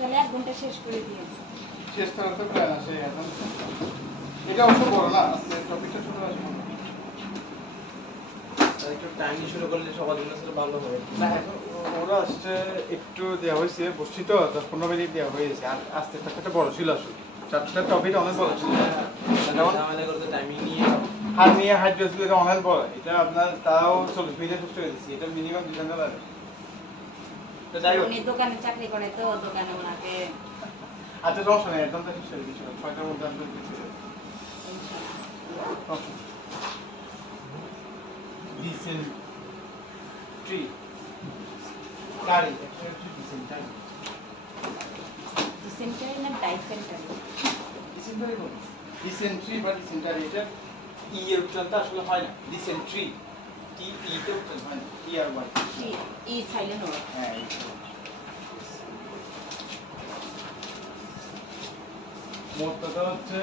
তাহলে 1 ঘন্টা শেষ করে দিও। শেষ করা তো প্রায় আসে এখন। এটা অবশ্য বড় না, আজকে টপিকটা ছোট আছে। একটু টাইম শুরু করলে সবার জন্য সেটা ভালো হবে। না এখন ওরা আসছে একটু দেওয়া হয়েছে, বসছি তো 10-15 মিনিট দেওয়া হয়েছে। আর আজকে একটা বড় ছিল আসলে, চারটা টপিক অনেক বড় ছিল। যেমন ঝামেলা করতে টাইমিং নিয়ে হার্নিয়া হাইড্রোসিস এটা অনেক বড়, এটা আপনার তাও 40 মিনিটে সুস্থ হয়ে যাচ্ছে। এটা মিনিমাম 2 ঘন্টা লাগে। তো যাই হোক, উনি দোকানে চাকরি করে তো দোকানে ওনাকে আচ্ছা সমস্যা নেই, একদম তো শেষ হয়ে গেছিল 6টার মধ্যে আসলে কিছু ডিসেন্ট্রি গাড়ি ডিসেন্ট্রি ডিসেন্টারি না ডাইসেন্টারি? ডিসেন্ট্রি বল, ডিসেন্ট্রি বা ডিসেন্টারি এটা ই এর উচ্চারণটা আসলে হয় না। ডিসেন্ট্রি টি ই তে উচ্চারণ হয় না, ই আর ওয়াই। ই সাইলেন্ট হবে। হ্যাঁ, মোট কথা হচ্ছে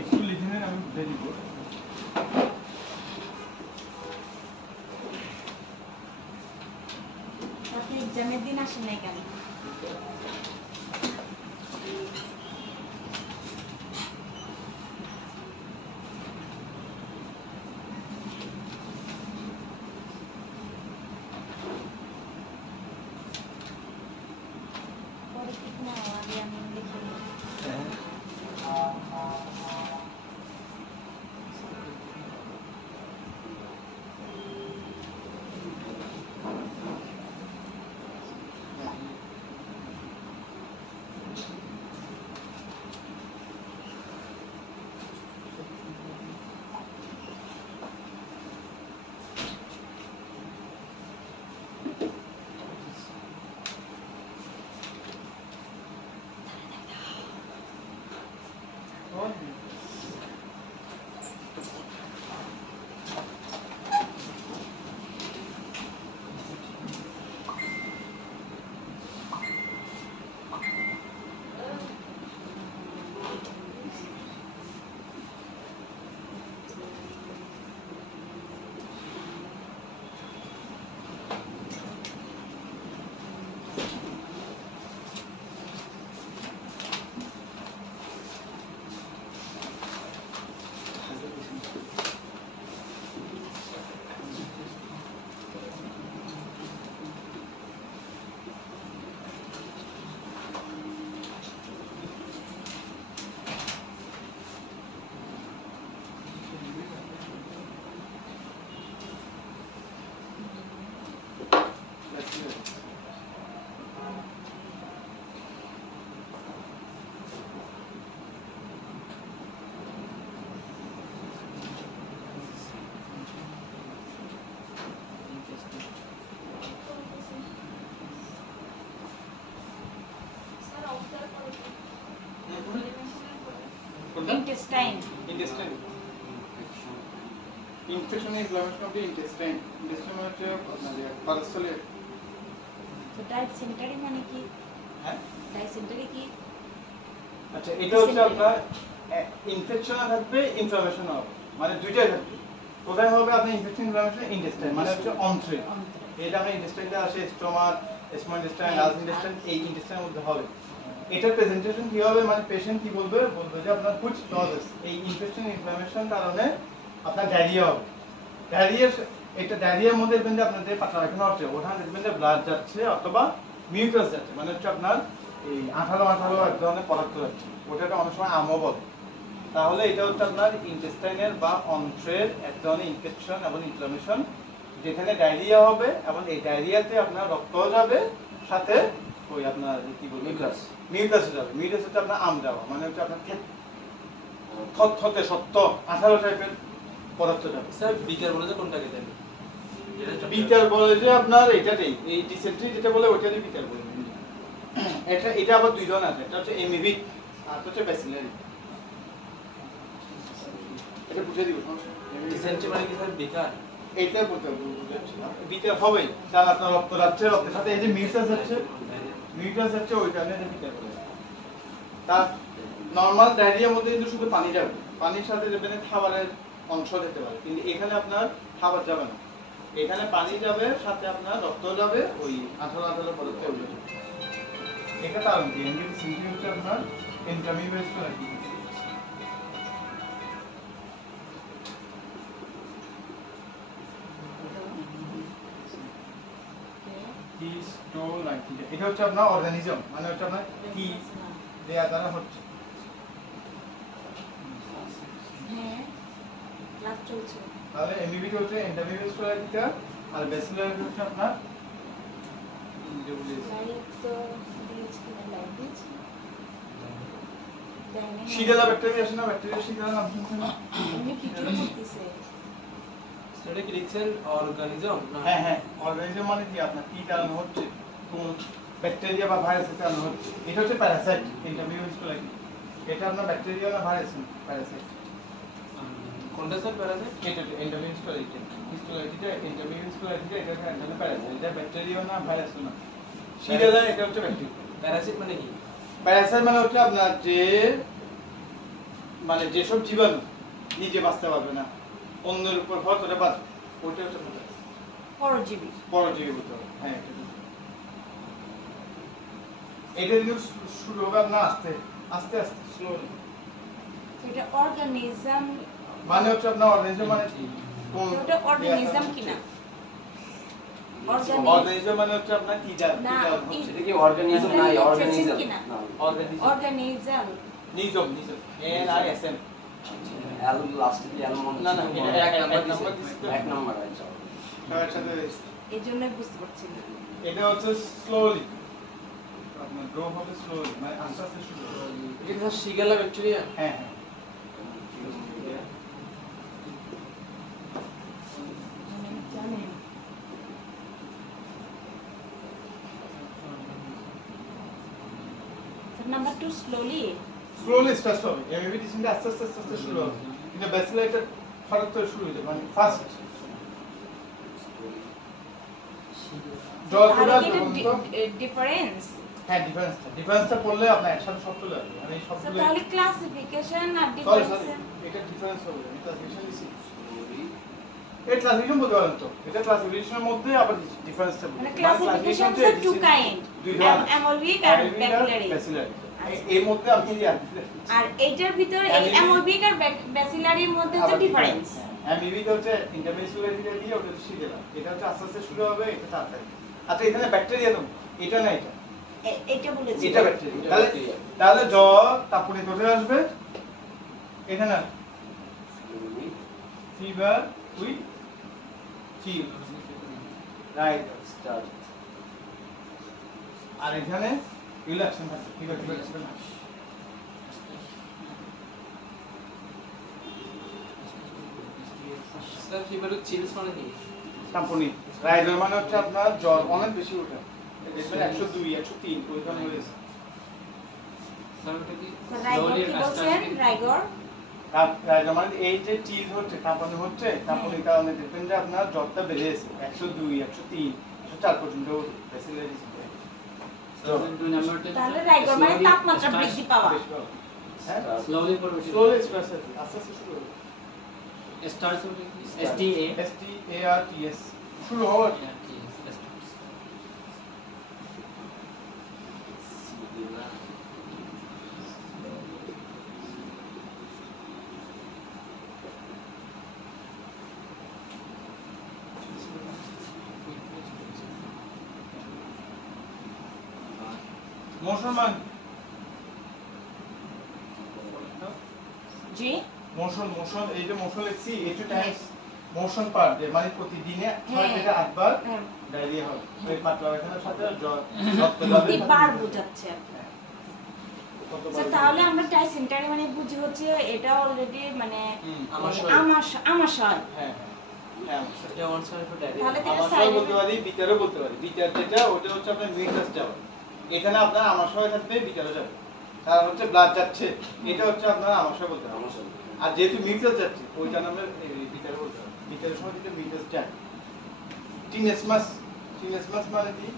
একটু লিখে নেন, আমি বুঝে দিব। আপনি এক্সামের দিন আসেন নাই কেন? পরে ঠিক না আগে আমি লিখে নিই। Intestine. Intestine infection inflammation of the intestine. Intestine মানে হচ্ছে আপনাদের পারস্থলী। তো ডাইসেন্টারি মানে কি? হ্যাঁ, ডাইসেন্টারি কি? আচ্ছা এটা হচ্ছে আপনার ইনফেকশন থাকবে, ইনফ্লামেশন হবে, মানে দুইটাই থাকবে। কোথায় হবে আপনার ইনফেকশন ইনফ্লামেশন? ইন্টেস্টাইন মানে হচ্ছে অন্ত্রে। এটা আমরা ইন্টেস্টাইনটা আসে stomach, small intestine, large intestine, এই ইন্টেস্টাইনের মধ্যে হবে। এটার প্রেজেন্টেশন কি হবে, মানে পেশেন্ট কি বলবে যে আপনার ফুড কজেস এই ইনফেকশন ইনফ্লামেশন কারণে আপনার ডায়রিয়া হবে। এটা ডায়রিয়ার মধ্যে দেখবেন যে আপনাদের পাতলা পায়খানা হচ্ছে, ওখানে দেখবেন যে ব্লাড যাচ্ছে অথবা মিউকাস যাচ্ছে, মানে হচ্ছে আপনার এই আঠালো এক ধরনের পদার্থ যাচ্ছে, ওটাকে অনেক সময় আমও বলে। তাহলে এটা হচ্ছে আপনার ইন্টেস্টাইনের বা অন্ত্রের এক ধরনের ইনফেকশন এবং ইনফ্লামেশন, যেখানে ডায়রিয়া হবে এবং এই ডায়রিয়াতে আপনার রক্ত যাবে, সাথে ওই আপনার কি বলবো মিউকাস যাবে। মিউকাস হচ্ছে আপনার আম যাওয়া, মানে হচ্ছে আপনার থতথতে সত্য 18 টাইপের পদার্থ যাবে। স্যার বিকার বলে যে কোনটাকে দেন? বিকার বলে যে আপনার এটাতেই, এই ডিসেন্ট্রি যেটা বলে ওইটারই বিকার বলে। এটা আবার দুই ধরনের আছে, এটা হচ্ছে এমিভিক আর হচ্ছে ব্যাসিলারি। এটা বুঝে দিব। ডিসেন্ট্রি মানে কি স্যার বিকার? এইটা বলতে বিকার হবে, কারণ আপনার রক্ত যাচ্ছে, রক্তের সাথে এই যে মিউকাস যাচ্ছে ওই কারণে এটা বিকার বলে। তার নরমাল ডায়রিয়ার মধ্যে কিন্তু শুধু পানি যাবে, পানির সাথে যেখানে খাবারের অংশ যেতে পারে, কিন্তু এখানে আপনার খাবার যাবে না, এখানে পানি যাবে, সাথে আপনার রক্ত যাবে, ওই 18 পদার্থ যাবে। এটা কারণ কি এমবি সিম্পলি হচ্ছে আপনার ইন্টারমিডিয়েট রাখি। এটা হচ্ছে আপনার অর্গানিজম, মানে হচ্ছে আপনার কি দেয়া দ্বারা হচ্ছে। হ্যাঁ ক্লাস চলছে। তাহলে এমবিবি হচ্ছে ইন্টারমিডিয়েট স্টোরাইটিকা, আর ব্যাসিলারি হচ্ছে আপনার লাইক তো দিয়েছি না, লাইক দিয়েছি শিগেলা ব্যাকটেরিয়া আছে না, ব্যাকটেরিয়া শিগেলা নাম শুনছেন না? এমনি কিছু করতেছে। সেটা কি লিখছেন অর্গানিজম না? হ্যাঁ অর্গানিজম মানে কি আপনার কি কারণে হচ্ছে, কোন ব্যাকটেরিয়া বা ভাইরাসের কারণে হচ্ছে। এটা হচ্ছে প্যারাসাইট, ইন্টারমিডিয়েট স্টোরাইটিকা। এটা আপনার ব্যাকটেরিয়া না ভাইরাস, প্যারাসাইট। কোনটা স্যার প্যারাসাইট? এটা ইন্টারমিডিয়েট স্টোরাইটিকা, স্টোরাইটিকা ইন্টারমিডিয়েট স্টোরাইটিকা, এটা একটা প্যারাসাইট। এটা ব্যাকটেরিয়া না ভাইরাস না। শিগেলা এটা হচ্ছে ব্যাকটেরিয়া। প্যারাসাইট মানে কি? প্যারাসাইট মানে হচ্ছে আপনার যে মানে যেসব জীবাণু নিজে বাঁচতে পারবে না, অন্যের উপর ভর করে বাঁচবে, ওইটা হচ্ছে পরজীবী। পরজীবী বলতে হবে। হ্যাঁ এটা কিন্তু শুরু হবে আপনার আস্তে আস্তে আস্তে স্লোলি। এটা অর্গানিজম মানে হচ্ছে আপনার অর্গানিজম মানে কি, কোন ওটা অর্গানিজম কিনা? অর্গানিজম মানে হচ্ছে আপনার কি জাত, না, এটা কি অর্গানিজম না, অর্গানিজম কিনা? অর্গানিজম অর্গানিজম নিজম এন আর এস এম। এল লাস্টে কি এল মনে না এটা এক নাম্বার এক নাম্বার আছে। সবার সাথে এই জন্যই বুঝতে পারছি না। এটা হচ্ছে স্লোলি আপনার গ্রো হবে, স্লোলি মানে আস্তে আস্তে শুরু হবে। এটা স্যার শিগেলা ব্যাকটেরিয়া? হ্যাঁ জানেন নাম্বার 2 স্লোলি স্লোলি স্টার্ট হবে, এমবিবি ডিসেন্ট আস্তে আস্তে শুরু হবে, কিন্তু ব্যাসিলাইটার হঠাৎ করে শুরু হয়ে মানে ফার্স্ট জল চলে আসবে ডিফারেন্স। হ্যাঁ ডিফারেন্সটা পড়লে আপনার একসাথে সব চলে আসবে, মানে এই সবগুলো তাহলে ক্লাসিফিকেশন আর সরি ডিফারেন্স এটা ডিফারেন্স হবে, এটা ক্লাসিফিকেশন দিছি, এটা ক্লাসিফিকেশন বলতে পারেন তো, এটা ক্লাসিফিকেশনের মধ্যে আবার ডিফারেন্সটা বলতে মানে ক্লাসিফিকেশন এর টু কাইন্ড, অ্যামোলবিক আর ব্যাসিলারি। এর মধ্যে আপনি আর এইটার ভিতরে এই অ্যামোলবিক আর ব্যাসিলারির মধ্যে হচ্ছে ডিফারেন্স। অ্যামিবিক হচ্ছে ইন্টারমিডিয়েট দিয়ে ওটা হচ্ছে শিগেলা, এটা হচ্ছে আস্তে আস্তে শুরু হবে, এটা তাড়াতাড়ি। আচ্ছা এখানে ব্যাকটেরিয়া তো এটা না, এটা বলেছি এটা ব্যাকটেরিয়া। তাহলে জ্বর তারপরে কোথায় আসবে, এখানে fever with chill, right start. আর এখানে রিল্যাক্সেশন থাকবে, fever relaxation. Sir fever chills মানে কি? কাম্পনি রাইডার মানে হচ্ছে আপনার জ্বর অনেক বেশি ওঠে, দেখবেন 102 103 ওইখান হয়েছে। স্যার এটা কি রাইগর কি বলছেন? রাইডার মানে এই যে চিল হচ্ছে, কাঁপানি হচ্ছে, কাঁপানির কারণে দেখবেন যে আপনার জ্বরটা বেড়ে গেছে 102 103 104 পর্যন্ত ব্যাসিলারি। তাহলে রাইগর মানে তাপমাত্রা বৃদ্ধি পাওয়া। হ্যাঁ স্লোলি করবে, স্লোলি স্ট্রেস আস্তে আস্তে শুরু হবে, স্টার্টস হবে STA STARTS শুরু হওয়ার মুসলমান জি মোশন এই যে মোশন লিখছি, এই যে টাইমস মোশন পার ডে মানে প্রতিদিনে 6 থেকে 8 বার হ্যাঁ ডায়রিয়া হবে ওই পাতলা পায়খানার সাথে রক্ত যাবে বার বোঝাচ্ছে আচ্ছা, তাহলে আমরা টাইসেন্টারি মানে বুঝি হচ্ছে এটা অলরেডি মানে আমাশয়। আমাশয় হ্যাঁ হ্যাঁ এটা ওয়ান সাইড ফর ডায়রিয়া তাহলে তাহলে আমাশয় সাইড বলতে পারি বিটারও বলতে পারি বিটার যেটা ওটা হচ্ছে আপনার মিউকাস যাবে এখানে আপনার আমাশয় থাকবে বিটারও যাবে কারণ হচ্ছে ব্লাড যাচ্ছে এটা হচ্ছে আপনার আমাশয় বলতে পারি আমাশয়। আর যেহেতু মিউকাস যাচ্ছে ওইটা আমরা বিটারও বলতে পারি বিটারের সময় যেটা মিউকাস যায় টিনেসমাস মানে কি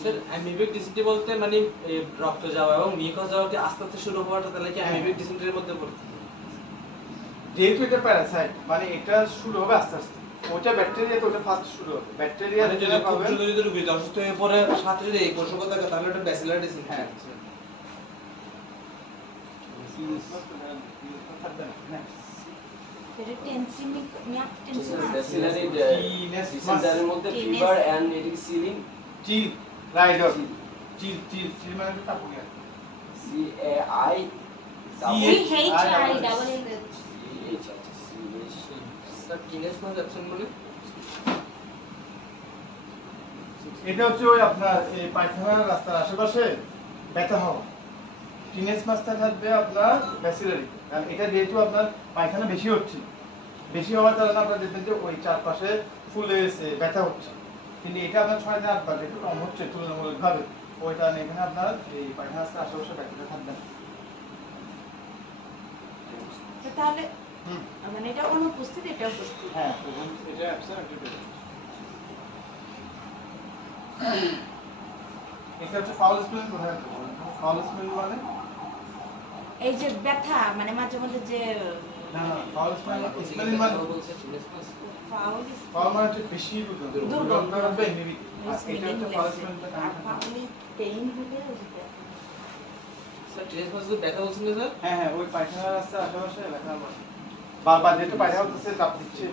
স্যার অ্যামিবিক ডিসেন্ট্রি বলতে মানে রক্ত যাওয়া এবং মিউকাস যাওয়া কি আস্তে আস্তে শুরু হওয়াটা তাহলে কি অ্যামিবিক ডিসেন্ট্রির মধ্যে পড়ে? যেহেতু এটা প্যারাসাইট মানে এটা শুরু হবে আস্তে আস্তে ওটা ব্যাকটেরিয়া তো ওটা ফার্স্ট শুরু হবে ব্যাকটেরিয়া মানে যদি খুব দ্রুত যদি রোগী অসুস্থ হয়ে পড়ে সাথে যদি এই কোষগুলো থাকে তাহলে ওটা ব্যাসিলার ডিসেন্ট্রি। হ্যাঁ এটা টেনসিমিক টেনসিমিক ব্যাসিলারি ডিসেন্টারের মধ্যে ফিভার এন্ড এটি সিলিং চিল রাইডার চিল মানে তাপুয়া C A I CHI double L sir tenesmus যাচ্ছেন বলে এটা হচ্ছে ওই আপনার এই পায়খানার রাস্তার আশেপাশে ব্যথা হওয়া টিনেজ মাস্টার থাকবে আপনার ব্যাসিলারি কারণ এটা যেহেতু আপনার পায়খানা বেশি হওয়ার কারণে আপনারা দেখবেন যে ওই চারপাশে ফুলে এসে ব্যথা হচ্ছে কিন্তু এটা আপনার 6 থেকে 8 বার একটু কম হচ্ছে তুলনামূলকভাবে ওই কারণে এখানে আপনার এই পায়খানা রাস্তার আশেপাশে ব্যথা থাকবে না। তাহলে হুম মানে এটা অনুপস্থিত এটা উপস্থিত হ্যাঁ এটা অ্যাবসেন্ট এটা প্রেজেন্ট এটা হচ্ছে ফাউল স্মেল কোথায় ফাউল স্মেল মানে এই যে ব্যথা মানে মাঝে মাঝে যে না ফাউল স্মেল মানে বলছে টিনেসমাস ফাউল ফাউল মানে হচ্ছে বেশি দুর্গন্ধ হবে এমনি আর এটা হচ্ছে ফাউল স্মেলটা ফাউলি পেইন হলে ওই যে ব্যথা। স্যার টিনেসমাস তো ব্যথা বলছেন না স্যার? হ্যাঁ হ্যাঁ ওই পায়খানা রাস্তার আশেপাশে ব্যথা হবে বারবার যেটা পায়খানা হচ্ছে চাপ দিচ্ছে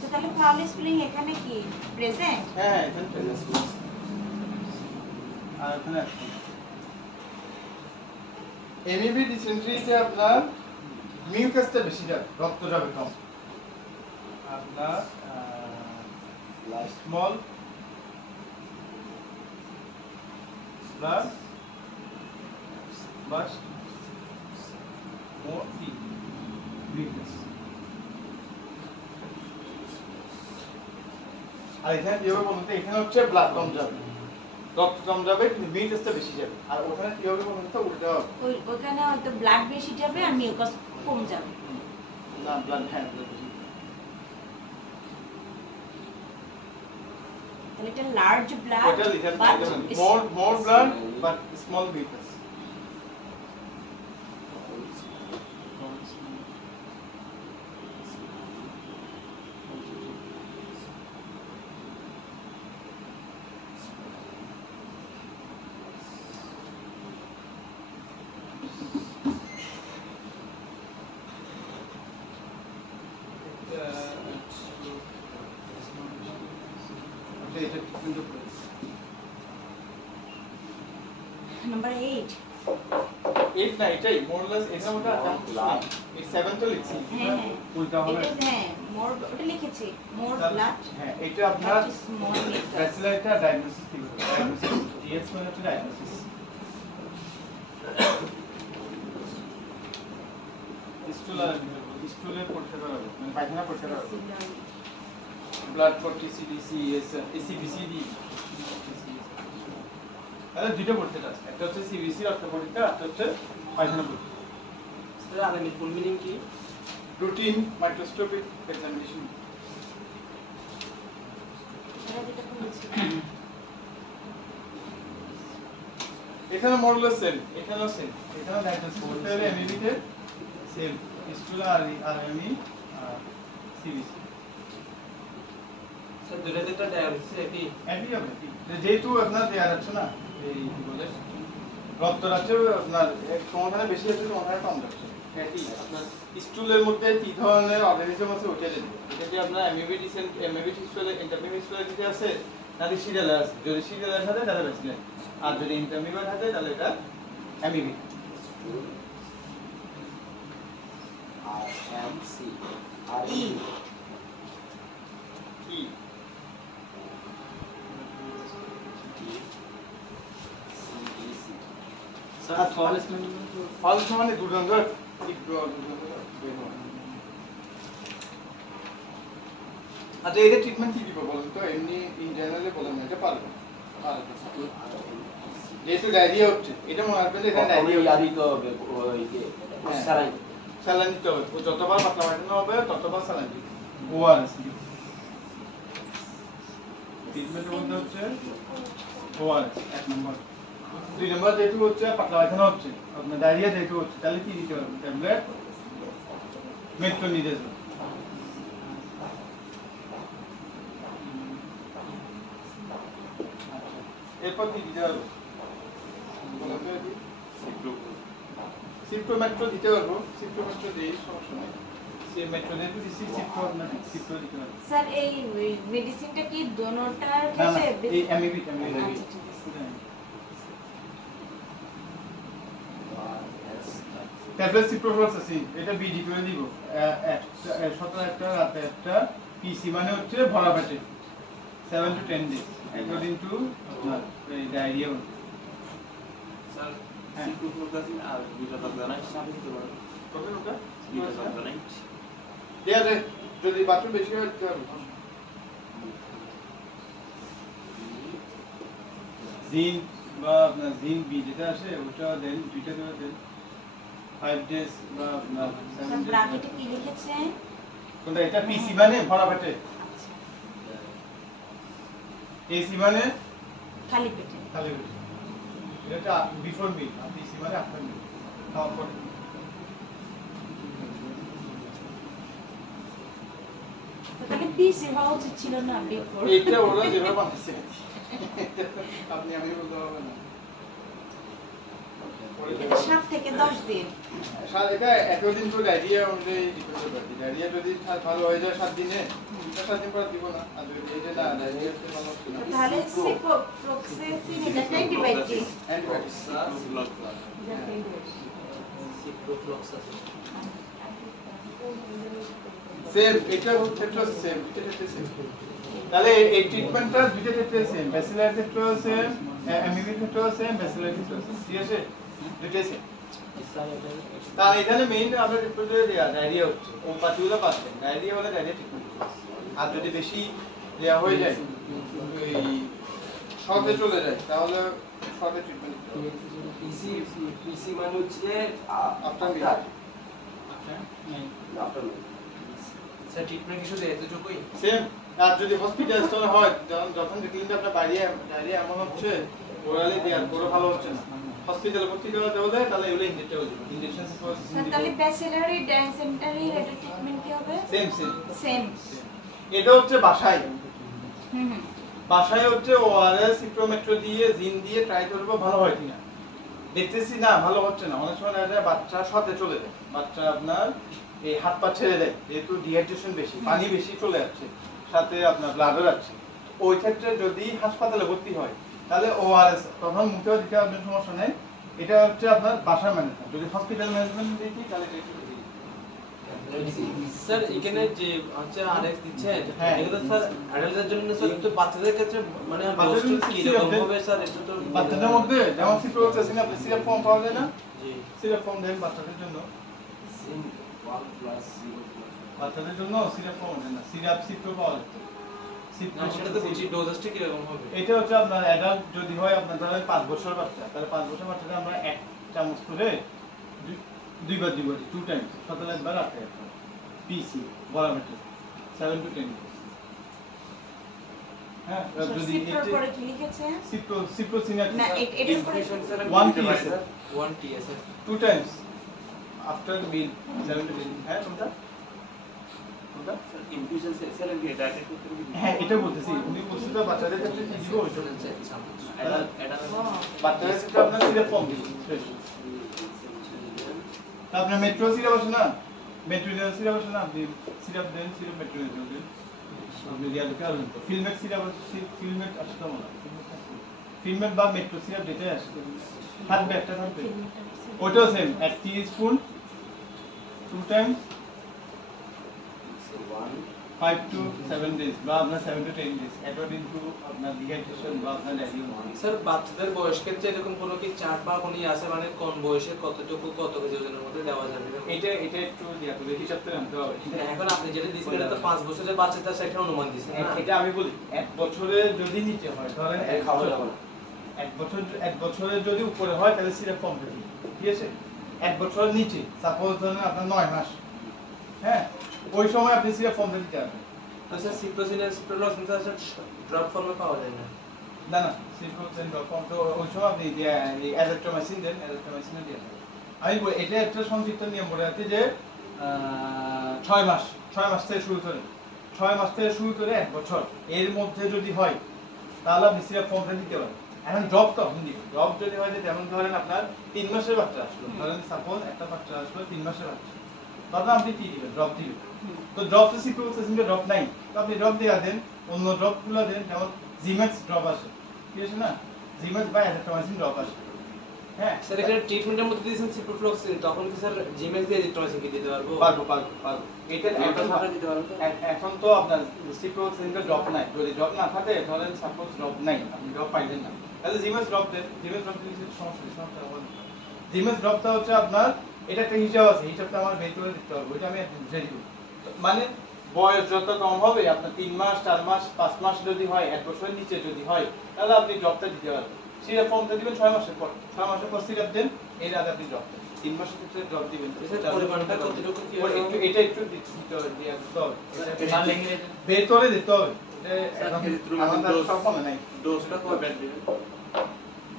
তো তাহলে ফাউল স্প্রিং এখানে কি প্রেজেন্ট হ্যাঁ হ্যাঁ এখানে প্রেজেন্স আর এখানে এমইবি ডিসেন্ট্রিতে আপনার মিউকাসটা বেশি যাবে রক্ত যাবে কম আপনার স্মল প্লাস বাস মোর টি মিউকাস আর এখানে যেভাবে বলতে এখানে হচ্ছে ব্লাড কম যাবে রক্ত কম যাবে কিন্তু মিউকাসটা বেশি যাবে আর ওখানে কিভাবে বলতে উল্টা হবে ওইখানে হয়তো ব্লাড বেশি যাবে আর মিউকাস কম যাবে না ব্লাড হ্যাঁ blood বেশি। তাহলে এটা লার্জ ব্লাড ওটা লিখে দিবেন মোর ব্লাড বাট স্মল মিউকাস এটা কিন্তু নাম্বার 8 8 না এটাই মোরলেস এটার মধ্যে ব্লাড এই 7 তো লিখছি হ্যাঁ হ্যাঁ উল্টা হবে এটা হ্যাঁ মোর ওটা লিখেছি মোর ব্লাড হ্যাঁ এটা আপনার স্মল মিউকাস ব্যাচেলারটা ডায়াগনোসিস কি হবে ডায়াগনোসিস ডিএস মানে হচ্ছে ডায়াগনোসিস স্টুলের পরীক্ষা করা হবে মানে পায়খানা পরীক্ষা করা হবে ব্লাড ফর টিসিডিসি এসিবিসিডি তাহলে দুটো পরীক্ষা আছে একটা হচ্ছে সিবিসি রক্ত পরীক্ষা একটা হচ্ছে পায়খানা পরীক্ষা স্যার আর এর ফুল মিনিং কি? রুটিন মাইক্রোস্কোপিক এক্সামিনেশন এটা যেটা বলেছি এখানে মডুলার সেল এখানেও সেল এখানে ডায়াগনোসিস করতে হলে এমইবি তে সেল স্টুলার আর এমই সিবিসি স্যার দুটোতে তো ডায়ালিসিস একই একই হবে যেহেতু আপনার দেয়া যাচ্ছে না এই কি বলে রক্ত যাচ্ছে আপনার কোনখানে বেশি যাচ্ছে কোনখানে কম যাচ্ছে একই আপনার স্টুলের মধ্যে কি ধরনের অর্গানিজম আছে ওইটা যেতে এটা যে আপনার এমইবি ডিসেন্ট এমইবি টিস্যুলে ইন্টারমিডিয়েট টিস্যুলে যদি আছে নাকি সিরিয়াল আছে, যদি সিরিয়ালের সাথে তাহলে ব্যাচেলার, আর যদি ইন্টারমিডিয়েট থাকে তাহলে এটা এমবিবি। RMC ই ই স্যার ফলস মানে ফলস মানে দুর্গন্ধ তীব্র দুর্গন্ধ বের হয়। আচ্ছা এটা ট্রিটমেন্ট কি দিব বলেন তো, এমনি ইন জেনারেলি বলেন না, এটা পারবো যেহেতু ডায়রিয়া হচ্ছে, এটা মনে রাখবেন যে এখানে ডায়রিয়া ইয়া দিতে হবে ওই যে হ্যাঁ। স্যালাইন। স্যালাইন দিতে হবে, যতবার পাতলা পায়খানা হবে ততবার স্যালাইন দিতে হবে। ওআরএস ট্রিটমেন্টের মধ্যে হচ্ছে ওআরএস 1 নম্বর। 2 নম্বর যেহেতু হচ্ছে পাতলা পায়খানা হচ্ছে, আপনার ডায়রিয়া যেহেতু হচ্ছে, তাহলে কি দিতে হবে? Tablet metronidazole. এরপর কি দিতে হবে? সিপ্রোমেট্রো দিতে পারবো, সিপ্রোমেট্রো দেই, সমস্যা নেই। সে মেট্রো যেহেতু দিচ্ছি, সিপ্রো আপনার সিপ্রো দিতে পারবো। স্যার এই মেডিসিনটা কি দোনোটার না না, ক্ষেত্রে এই এমবিবি আচ্ছা, ঠিক আছে। ট্যাবলেট সিপ্রোফ্লক্সাসিন, এটা বিডি করে দিব। সকালে একটা রাতে একটা, পিসি মানে হচ্ছে ভরা পেটে 7 to 10 days অ্যাকর্ডিং টু আপনার এই ডায়রিয়া। স্যার হ্যাঁ। সিপ্রোফ্লক্সাসিন আর বুটাজানাইট সাথে দিতে পারেন। কত ওটা? বুটাজানাইট দেয়া যায়, যদি বাথরুম বেশি হয় দিতে হবে। জিঙ্ক বা আপনার জিঙ্ক বি যেটা আসে ওটা দেন, দুইটা করে দেন 5 days বা আপনার 7 days। ব্র্যাকেটে কি লিখেছে? কোনটা? এটা পিসি মানে ভরা পেটে, আচ্ছা, এসি মানে খালি পেটে। খালি পেটে। এটা বিফোর মিল, আর পিসি মানে আফটার মিল, খাওয়ার পরে। তো তাহলে পিসি হওয়া উচিত ছিল না বিফোর। এটা ওরা যেভাবে বানাচ্ছে আপনি আমি বলতে হবে না। এটা 7 থেকে 10 দিন। এটা অ্যাকর্ডিং টু ডায়রিয়া অনুযায়ী ডিপেন্ড করে। ডায়রিয়া যদি ভালো হয়ে যায় 7 দিনে, 7 দিন পর দিব না। আর যদি এটা না ডায়রিয়া ভালো হচ্ছে না, তাহলে সিপ্রোফ্লক্সাসিন এটা অ্যান্টিবায়োটিক। অ্যান্টিবায়োটিক। সিপ্রোফ্লক্সাসিন সেম, এটা হচ্ছে সেম, এটা হচ্ছে সেম। তাহলে এই ট্রিটমেন্টটা দুইটা ক্ষেত্রে সেম, ব্যাসিলার ক্ষেত্রেও সেম, এমবিবি ক্ষেত্রেও সেম, ব্যাসিলার ক্ষেত্রেও সেম। ঠিক আছে, দুইটাই সেম। তা এখানে মেইন আমরা রিপোর্টে ডায়রিয়া হচ্ছে, ও পার্টিকুলার পাচ্ছেন ডায়রিয়া হলে ডায়রিয়া ট্রিটমেন্ট। আর যদি বেশি দেয়া হয়ে যায়, ওই শর্টে চলে যায়, তাহলে শর্টে ট্রিটমেন্ট দিতে হবে। পিসি মানে হচ্ছে আফটার মিল। আফটার মিল। স্যার ট্রিটমেন্ট কি শুধু এতটুকুই? সেম। আর যদি হসপিটাল স্টোরে হয়, যখন দেখলেন যে আপনার ডায়রিয়া এমন হচ্ছে, ওরালি দেওয়ার পরে ভালো হচ্ছে না, হসপিটালে ভর্তি দেওয়াতে হলে তাহলে এগুলো ইনজেক্ট হয়ে যাবে। ইনজেকশন স্যার তাহলে ব্যাচেলারি ড্যান্সেন্টারি এটা ট্রিটমেন্ট কি হবে? Same same. সেম। এটা হচ্ছে বাসায়, হুম। বাসায় হচ্ছে ওআরএস সিপ্রোমেট্রো দিয়ে জিন দিয়ে ট্রাই করবো ভালো হয় কিনা। দেখতেছি না ভালো হচ্ছে না, অনেক সময় দেখা যায় বাচ্চা সাথে চলে যায়, বাচ্চা আপনার এই হাত পা ছেড়ে দেয়, যেহেতু ডিহাইড্রেশন বেশি, পানি বেশি চলে যাচ্ছে, সাথে আপনার ব্লাডও যাচ্ছে। ওই ক্ষেত্রে যদি হাসপাতালে ভর্তি হয় তাহলে ওআরএস তখন মুখেও দিতে হবে, সমস্যা নেই। এটা হচ্ছে আপনার বাসার ম্যানেজমেন্ট। যদি হসপিটাল ম্যানেজমেন্ট দেখি তাহলে এটা একটু বেশি। স্যার এখানে যে হচ্ছে আরএক্স দিচ্ছে, হ্যাঁ। এগুলো স্যার অ্যাডাল্টদের জন্য স্যার, তো বাচ্চাদের ক্ষেত্রে মানে বাচ্চাদের ডোজ কি সিরাপ রকম দেন। হবে স্যার? এটা তো বাচ্চাদের মধ্যে যেমন সিপ্রোফ্লক্সাসিন আপনি সিরাপ ফর্ম পাওয়া যায় না, জি সিরাপ ফর্ম দেন বাচ্চাদের জন্য। সিন 1 প্লাস 0 প্লাস বাচ্চাদের জন্য সিরাপ পাওয়া যায় না, সিরাপ সিপ্রো পাওয়া যায়। না, সেটা তো বুঝি ডোজেসটা কি রকম হবে? এটা হচ্ছে আপনার অ্যাডাল্ট যদি হয়, আপনার তাহলে 5 বছর বাচ্চা, তাহলে 5 বছর বাচ্চাকে আমরা 1 চামচ করে দুইবার 2 টাইমস, সকালে একবার রাতে একবার, পিসি বরাবর 7 to 10 days। হ্যাঁ, যদি সিপ্রোর এটা পরে কি লিখেছে? সিপ্রোসিনাট না এটার পরে ইনফিউশন স্যার 1 দিতে পারেন TSA, sir. 1 TSF 2 times after meal 7 to 10। হ্যাঁ কোনটা কোনটা? স্যার ইনফিউশন স্যালাইন দিয়ে ডাইরেক্ট করতে হবে। হ্যাঁ এটা বলতেছি, উনি বলছিল তো বাচ্চাদের ক্ষেত্রে কি দিব ওইটা। বাচ্চাদের ক্ষেত্রে আপনার সিরাপ ফর্ম দিব। আপনার মেট্রো সিরাপ আছে না, মেট্রো সিরাপ আছে না, আপনি সিরাপ দেন, সিরাপ মেট্রো দেন। মিডিয়া লোকে আর ফিল্মেট সিরাপ ফিল্মেট আসতো না ফিল্মেট বা মেট্রো সিরাপ যেটা আসতো থাকবে একটা থাকবে ওটাও same 1 teaspoon 2 Times 5 to 7 days বা আপনার 7 to 10 days অ্যাকর্ডিং টু আপনার ডিহাইড্রেশন বা আপনার ডায়রিয়া। স্যার বাচ্চাদের বয়স ক্ষেত্রে এরকম কোনো কি চার্ট বা কোনো আছে মানে কোন বয়সে কতটুকু কত কেজি ওজনের মধ্যে দেওয়া যাবে? এটা একটু দিয়া করে হিসাব করে আনতে হবে। এখন আপনি যেটা দিচ্ছেন এটা তো 5 বছরের বাচ্চা তার সেটা অনুমান দিচ্ছেন না? এটা আমি বলি 1 বছরে যদি নিচে হয় ধরেন খাওয়া যাবে না। 1 বছরের যদি উপরে হয় তাহলে সিরাপ কম দেবে, ঠিক আছে? 1 বছরের নিচে সাপোজ ধরেন আপনার 9 মাস, হ্যাঁ, ওই সময় আপনি সিরাপ কম দিতে পারবেন। তো স্যার সিপ্রোসিন আর সিপ্রোলক্সিন তো ড্রপ ফর্মে পাওয়া যায় না। না না সিপ্রোসিন ড্রপ ফর্ম তো ওই সময় আপনি এই অ্যাজাথ্রোমাইসিন দেন, অ্যাজাথ্রোমাইসিন দিয়ে দেন। আমি এটা একটা সংক্ষিপ্ত নিয়ম বলে রাখি যে 6 মাস থেকে শুরু করে 6 মাস থেকে শুরু করে 1 বছর এর মধ্যে যদি হয় তাহলে আপনি সিরাপ ফর্মটা দিতে পারেন। এখন ড্রপ তখন দিবেন। ড্রপ যদি হয় যে যেমন ধরেন আপনার 3 মাসের বাচ্চা আসলো, ধরেন সাপোজ একটা বাচ্চা আসলো 3 মাসের বাচ্চা, তখন আপনি কি দিবেন? ড্রপ দিবেন। তো ড্রপ তো সিপ্রোসিনটা ড্রপ নাই, তো আপনি ড্রপ দিয়ে দেন, অন্য ড্রপগুলো দেন, যেমন জিম্যাক্স ড্রপ আছে, ঠিক আছে না? জিম্যাক্স বা অ্যাজাথ্রোমাইসিন ড্রপ আছে, হ্যাঁ। স্যার এখানে ট্রিটমেন্টের মধ্যে দিয়েছেন সিপ্রোফ্লক্সিন, তখন কি স্যার জিমেক্স দিয়ে এজিথ্রোমাইসিন কি দিতে পারবো? পারবো। এটা এখন তো আপনার সিপ্রোসিনটা ড্রপ নাই, যদি ড্রপ না থাকে ধরেন সাপোজ ড্রপ নাই, আপনি ড্রপ পাইলেন না, তাহলে জিম্যাক্স ড্রপ দেন। জিম্যাক্স ড্রপ দিলে সমস্যা হবে। জিম্যাক্স ড্রপটা হচ্ছে আপনার এটা একটা হিসাব আছে, হিসাবটা আমার বের করে দিতে হবে, ওইটা আমি বুঝে দিব। মানে বয়স যত কম হবে আপনার 3 মাস 4 মাস 5 মাস যদি হয়, 1 বছরের নিচে যদি হয়, তাহলে আপনি ড্রপটা দিতে পারবেন। সিরাপ ফর্মটা দিবেন 6 মাসের পর, 6 মাসের পর সিরাপ দেন, এর আগে আপনি ড্রপ দেন। 3 মাসের ক্ষেত্রে ড্রপ দিবেন। স্যার পরিমাণটা কতটুকু কি হবে? এটা একটু দিতে হবে, বের করে দিতে হবে। আমাদের সব মনে নাই, ডোজটা কবে দিবেন?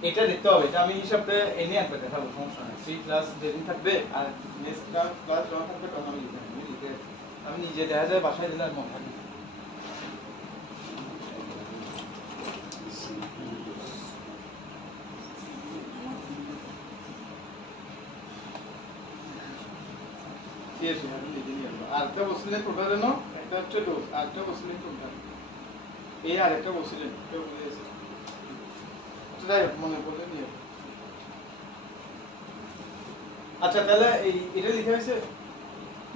এটা দিতে হবে। এটা আমি হিসাবটা এনে একবার দেখাবো, সমস্যা নাই। 3 ক্লাস যেদিন থাকবে আর নেক্সট ক্লাস যখন থাকবে তখন আমি লিখে আমি নিজে দেখা যায় বাসায় দিলে আর মনে থাকে। আরেকটা বসছিলেন টোটাল যেন একটা হচ্ছে ডোজ, আরেকটা বসছিলেন টোটাল, এই আরেকটা বসছিলেন কেউ বলে গেছে, যাই হোক মনে পড়লে নিয়ে। আচ্ছা তাহলে এটা লিখে হয়েছে?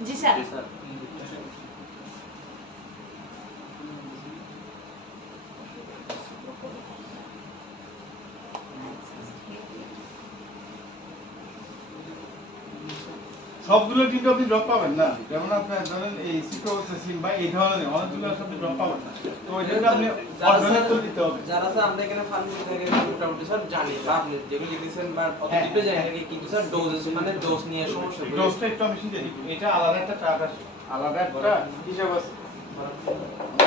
জি স্যার। জি স্যার। সবগুলো কিন্তু আপনি ড্রপ পাবেন না, যেমন আপনার ধরেন এই সিপ্রোসিন বা এই ধরনের অনেকগুলো আপনি ড্রপ পাবেন না, তো ওইটাকে আপনি অল্টারনেট করে দিতে হবে। যারা স্যার আমরা এখানে ফার্মেসি থেকে মোটামুটি স্যার জানি বা আপনি যেগুলো লিখেছেন বা কত টিপে জানি নাকি, কিন্তু স্যার ডোজ মানে ডোজ নিয়ে সমস্যা। ডোজটা একটু আমি শিখে দিই, এটা আলাদা একটা চার্ট আছে, আলাদা একটা হিসাব আছে,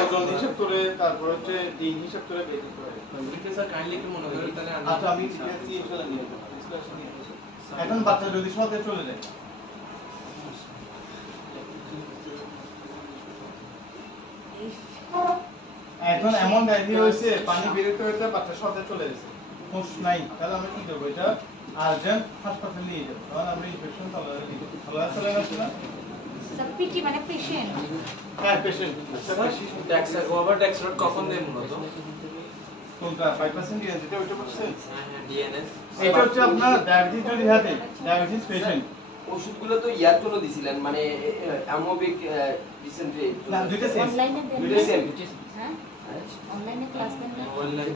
ওজন হিসাব করে তারপর হচ্ছে দিন হিসাব করে বের করতে হবে। লিখে স্যার কাইন্ডলি একটু মনে করেন তাহলে আচ্ছা আমি লিখেছি ইনশাআল্লাহ নিয়ে যাবো, ইনশাআল্লাহ নিয়ে যাবো। এখন বাচ্চা যদি সাথে চলে যায়, এখন এমন ডায়রিয়া হয়েছে পানি বেরোতে হতে বাচ্চার সাথে চলে গেছে, হোশ নাই, তাহলে আমরা কি করবো? এটা আর্জেন্ট হাসপাতালে নিয়ে যাবো, কারণ আমরা ইনফেকশন চলে গেছে না। স্যার পিটি মানে পেশেন্ট। হ্যাঁ পেশেন্ট। ডেক্সাগোভার ডেক্সরোড কখন দেন মূলত? কোনটা 5% ডিএনএস যেটা ওইটা বলছেন? হ্যাঁ ডিএনএস। এটা হচ্ছে আপনার ডায়াবেটিস যদি হাতে, ডায়াবেটিস পেশেন্ট ওষুধগুলো তো ইয়ার জন্য দিছিলেন, মানে অ্যামোবিক রিসেন্টলি না দুইটা সেম, অনলাইনে দেন দুইটা সেম। হ্যাঁ অনলাইনে ক্লাস দেন না? অনলাইন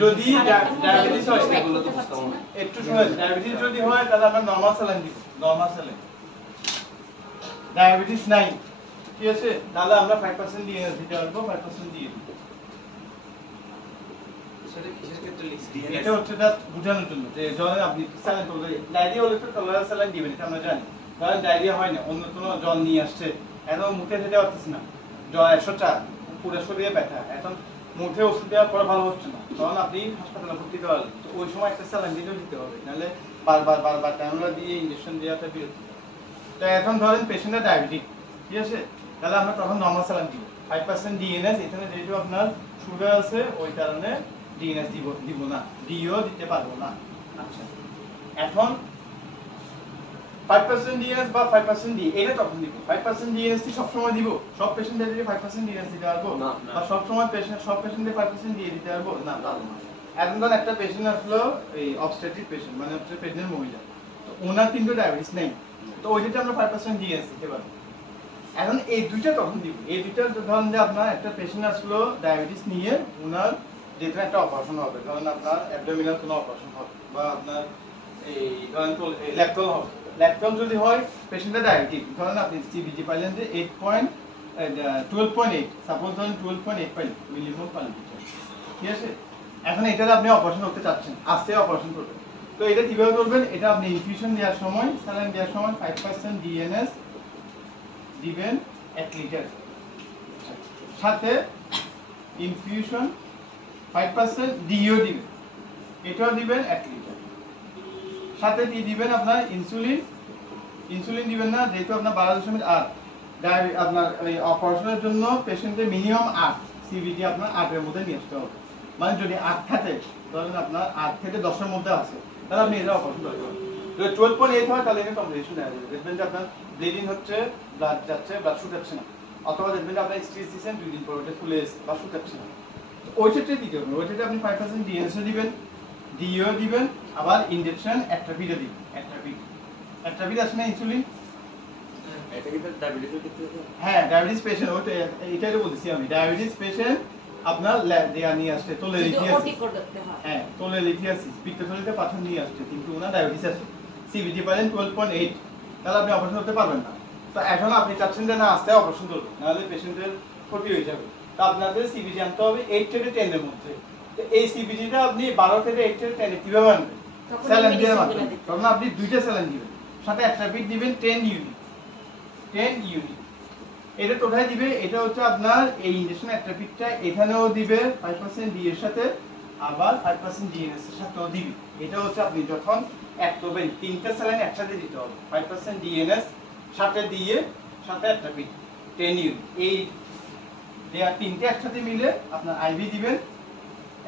যদি ডায়াবেটিস হয় এগুলো তো বুঝতাম না। একটু সময়, ডায়াবেটিস যদি হয় তাহলে আমরা নরমাল স্যালাইন দিব, নরমাল স্যালাইন। ডায়াবেটিস নাই, ঠিক আছে, তাহলে আমরা 5% ডিএনএস দিতে পারবো, 5% দিয়ে দিব। সেটা কিসের ক্ষেত্রে লিখছি? এটা হচ্ছে জাস্ট বোঝানোর জন্য যে যখন আপনি স্যালাইন করলে ডায়রিয়া হলে তো টলারেন্স স্যালাইন দিবেন, এটা আমরা জানি। কারণ ডায়রিয়া হয় না, অন্য কোনো জল নিয়ে আসছে, এখন মুখে যেতে পারতেছি না, জ্বর 104, পুরো শরীরে ব্যথা, এখন মুখে ওষুধ দেওয়ার পর ভালো হচ্ছে না, তখন আপনি হাসপাতালে ভর্তি দিতে পারবেন। তো ওই সময় একটা স্যালাইন দিতে হবে, নাহলে বারবার ক্যানুলা দিয়ে ইনজেকশন দেওয়াটা বিরক্ত। তো এখন ধরেন পেশেন্টের ডায়াবেটিক, ঠিক আছে, তাহলে আমরা তখন নরমাল স্যালাইন দিব, 5% ডিএনএস। এখানে যেহেতু আপনার সুগার আছে ওই কারণে ডিএনএস দিব না, ডিও দিতে পারবো না। আচ্ছা এখন 5% ডিএনএস বা 5% ডি এটা তখন দিব 5% ডিএনএস কি সব সময় দিব সব পেশেন্টদের 5% ডিএনএস দিতে পারবো না, বা সব সময় সব পেশেন্টদের 5% দিয়ে দিতে পারবো না এখন ধর একটা পেশেন্ট আসলো এই অবস্টেট্রিক পেশেন্ট মানে হচ্ছে প্রেগন্যান্ট মহিলা তো ওনার কিন্তু ডায়াবেটিস নেই তো ওইটাতে আমরা 5% ডিএনএস দিতে পারবো এখন এই দুইটা তখন দিব এই দুইটা ধরুন যে আপনার একটা পেশেন্ট আসলো ডায়াবেটিস নিয়ে ওনার যেটা একটা অপারেশন হবে ধরুন আপনার অ্যাবডোমিনাল কোনো অপারেশন হবে বা আপনার এই ধরেন তো ল্যাকটল হবে ল্যাকটল যদি হয় পেশেন্টের ডায়াবেটিক ধরেন আপনি সিবিজি পাইলেন যে 12.8 সাপোজ ধরেন 12.8 পাইলেন মিলিমাম পাইলেন ঠিক আছে এখন এটাতে আপনি অপারেশন করতে চাচ্ছেন আজকে অপারেশন করবেন তো এটা কিভাবে করবেন এটা আপনি ইনফিউশন দেওয়ার সময় স্যালাইন দেওয়ার সময় 5% ডিএনএস দিবেন 1 লিটার সাথে ইনফিউশন 5% ডিও দিবেন এটাও দিবেন 1 লিটার সাথে দিয়ে দিবেন আপনার ইনসুলিন দিবেন না যেহেতু আপনার 12.8 আপনার এই অপারেশনের জন্য পেশেন্টের মিনিমাম 8 সিবিজি আপনার 8 এর মধ্যে নিয়ে আসতে হবে মানে যদি 8 থাকে ধরেন আপনার 8 থেকে 10 এর মধ্যে আছে তাহলে আপনি এটা অপারেশন করতে পারবেন যদি 12.8 হয় তাহলে এটা কমপ্লিকেশন দেখা যাবে দেখবেন যে আপনার ব্লিডিং হচ্ছে ব্লাড যাচ্ছে ব্লাড শুকাচ্ছে না অথবা দেখবেন যে আপনার স্টিচ দিয়েছেন 2 দিন পর ওটা ফুলে এসে বা শুকাচ্ছে না ওই ক্ষেত্রে দিতে হবে ওইটাতে আপনি 5% ডিএনএস দিবেন ডিও দিবেন আবার ইনজেকশন অ্যাট্রাপিডও দিবেন অ্যাট্রাপিড আছে না ইনসুলিন এটা কি ডায়াবেটিসের ক্ষেত্রে হ্যাঁ ডায়াবেটিস পেশেন্ট ওইটা এটাই বলছি আমি ডায়াবেটিস পেশেন্ট আপনার দেয়া নিয়ে আসছে তোলে লিথিয়াসিস হ্যাঁ তোলে লিথিয়াসিস পিত্তথলিতে পাথর নিয়ে আসছে কিন্তু ওনার ডায়াবেটিস আছে সিবিজি পাইলেন 12.8 তাহলে আপনি অপারেশন করতে পারবেন না তো এখন আপনি চাচ্ছেন যে না আস্তে অপারেশন করবেন নাহলে পেশেন্টের ক্ষতি হয়ে যাবে তো আপনাদের সিবিজি আনতে হবে 8 থেকে 10 এর মধ্যে তো এই সিবিজিটা আপনি 12 থেকে 8 থেকে 10 এ কিভাবে আনবেন স্যালাইন দিয়ে মারবেন তখন আপনি দুইটা স্যালাইন দিবেন সাথে অ্যাট্রাপিড দিবেন 10 ইউনিট এটা কোথায় দিবে এটা হচ্ছে আপনার এই ইনজেকশন অ্যাট্রাপিডটা এখানেও দিবে 5% ডি এর সাথে আবার 5% ডিএনএস এর সাথেও দিবে এটা হচ্ছে আপনি যখন এক করবেন তিনটা স্যালাইন একসাথে দিতে হবে 5% ডিএনএস সাথে দিয়ে সাথে অ্যাট্রাপিড 10 ইউনিট এই দেয়া তিনটে একসাথে মিলে আপনার আইভি দিবেন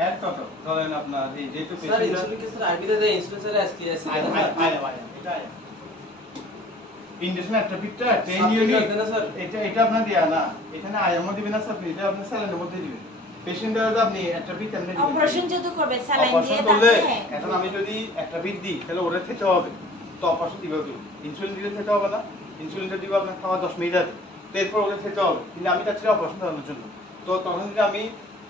এর কত ধরেন আপনার এই যেহেতু স্যার ইনসুলিন কি স্যার আইবিতে দেয় ইনসুলিন স্যার এসকে এটা ইনজেকশন অ্যাট্রাপিডটা 10 ইউনিট এটা আপনার দেয়া না এখানে আয়ামও দিবেন না স্যার এটা আপনি স্যালাইনের মধ্যে দিবেন পেশেন্টের আপনি অ্যাট্রাপিড কেমনে দিবেন অপারেশন যদি করবে স্যালাইন দিয়ে তাহলে তাহলে এখন আমি যদি অ্যাট্রাপিড দিই তাহলে ওটা খেতে হবে তো অপারেশন দিবে কি ইনসুলিন দিলে খেতে হবে না ইনসুলিনটা দিবে আপনার খাওয়া 10 মিনিট আগে এরপর ওটা খেতে হবে কিন্তু আমি চাচ্ছি অপারেশন করানোর জন্য তো তখন যদি আমি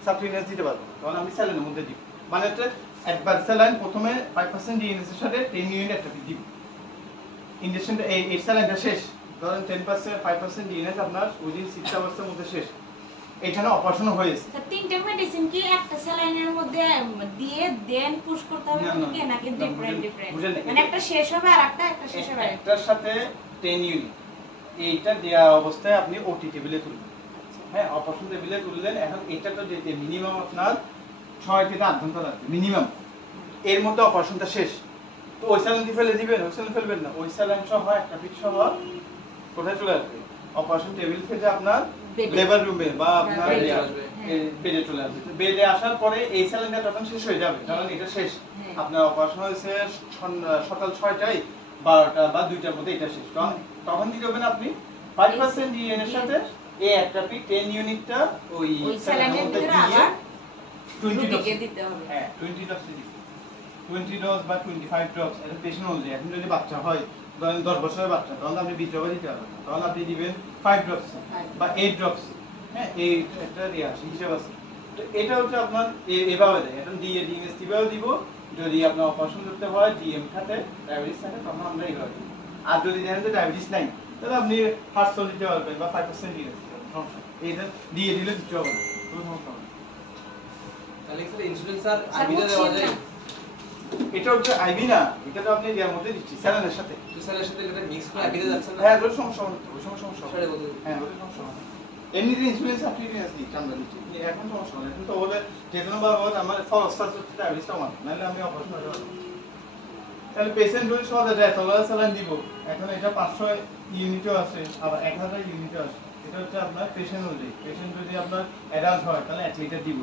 সাপ্লিমেন্ট দিতে পারবো তখন আমি স্যালাইনের মধ্যে দিব মানে হচ্ছে একবার স্যালাইন প্রথমে 5% ডিএনএস এর সাথে 10 ইউনিট অ্যাট্রাপিড দিব ইনজেকশনটা এই স্যালাইনটা শেষ ধরেন 10% 5% ডিএনএস আপনার উইদিন 6 আওয়ার্সের মধ্যে শেষ এখানে অপারেশন হয়েছে তিনটা মেডিসিন কি একটা স্যালাইনের মধ্যে দিয়ে দেন পুশ করতে হবে নাকি নাকি ডিফারেন্ট মানে একটা শেষ হবে আর একটা শেষ হবে একটার সাথে 10 ইউনিট এইটা দেয়া অবস্থায় আপনি ওটি টেবিলে তুলবেন হ্যাঁ অপারেশন টেবিলে তুললেন এখন এটা তো যেতে মিনিমাম আপনার 6 থেকে 8 ঘন্টা লাগবে মিনিমাম এর মধ্যে অপারেশনটা শেষ তো ওই স্যালাইন ফেলে দিবেন ওই স্যালাইন ফেলবেন না ওই স্যালাইন সহ একটা পিট সহ কোথায় চলে আসবে অপারেশন টেবিল থেকে আপনার লেবার রুমে বা আপনার বেডে চলে আসবে বেডে আসার পরে এই স্যালাইনটা তখন শেষ হয়ে যাবে কারণ এটা শেষ আপনার অপারেশন হয়েছে সকাল 6টায় 12টা বা 2টার মধ্যে এটা শেষ তখন কি করবেন আপনি 5% ডিএন এর সাথে এই একটা পিট 10 ইউনিটটা ওই স্যালাইনের মধ্যে দিয়ে 20 ডোজ দিতে হবে হ্যাঁ 20 ডোজ দিতে 20 ডোজ বা 25 ড্রপস এটা পেশেন্ট অনুযায়ী এখন যদি বাচ্চা হয় ধরেন 10 বছরের বাচ্চা তখন আপনি 20 ড্রপ দিতে পারবেন তখন আপনি দিবেন 5 ড্রপস বা 8 ড্রপস হ্যাঁ এই একটা দিয়ে আসে হিসাব আছে তো এটা হচ্ছে আপনার এভাবে দেয় এখন ডিএনএস দিবেও দিব যদি আপনার অপারেশন করতে হয় ডিএম খাতে ডায়াবেটিস থাকে তখন আমরা এইভাবে দিই আর যদি দেখেন যে ডায়াবেটিস নাই তাহলে আপনি ফার্স্ট দিতে পারবেন বা 5% ডিএনএস সমস্যা এইটা দিয়ে দিলে দিতে হবে না কোনো সমস্যা হবে তাহলে স্যার ইনসুলিন স্যার আইবিতে দেওয়া যায় এটা হচ্ছে আইভি না এটা তো আপনি এর মধ্যে দিচ্ছি স্যালাইনের সাথে তো স্যারের সাথে এটা মিক্স করে আইবিতে যাচ্ছে না হ্যাঁ ওই সমস্যা হবে ওই সমস্যা হবে সেটাই বলতে হ্যাঁ ওই সমস্যা হবে এমনিতে ইনসুলিন সাপ্লিমেন্টস দিই আমরা দিচ্ছি এখন সমস্যা হবে এখন তো ওদের যেকোনো ভাবে আমার ফলস্টার হচ্ছে ডায়াবেটিস আমার নাহলে আমি অপারেশন করতে পারবো তাহলে পেশেন্ট যদি সহজে যায় তাহলে স্যালাইন দিব এখন এটা 500 ইউনিটও আছে আবার 1000 ইউনিটও আছে এটা হচ্ছে আপনার পেশেন্ট অনুযায়ী পেশেন্ট যদি আপনার অ্যাডাল্ট হয় তাহলে 1 লিটার দিব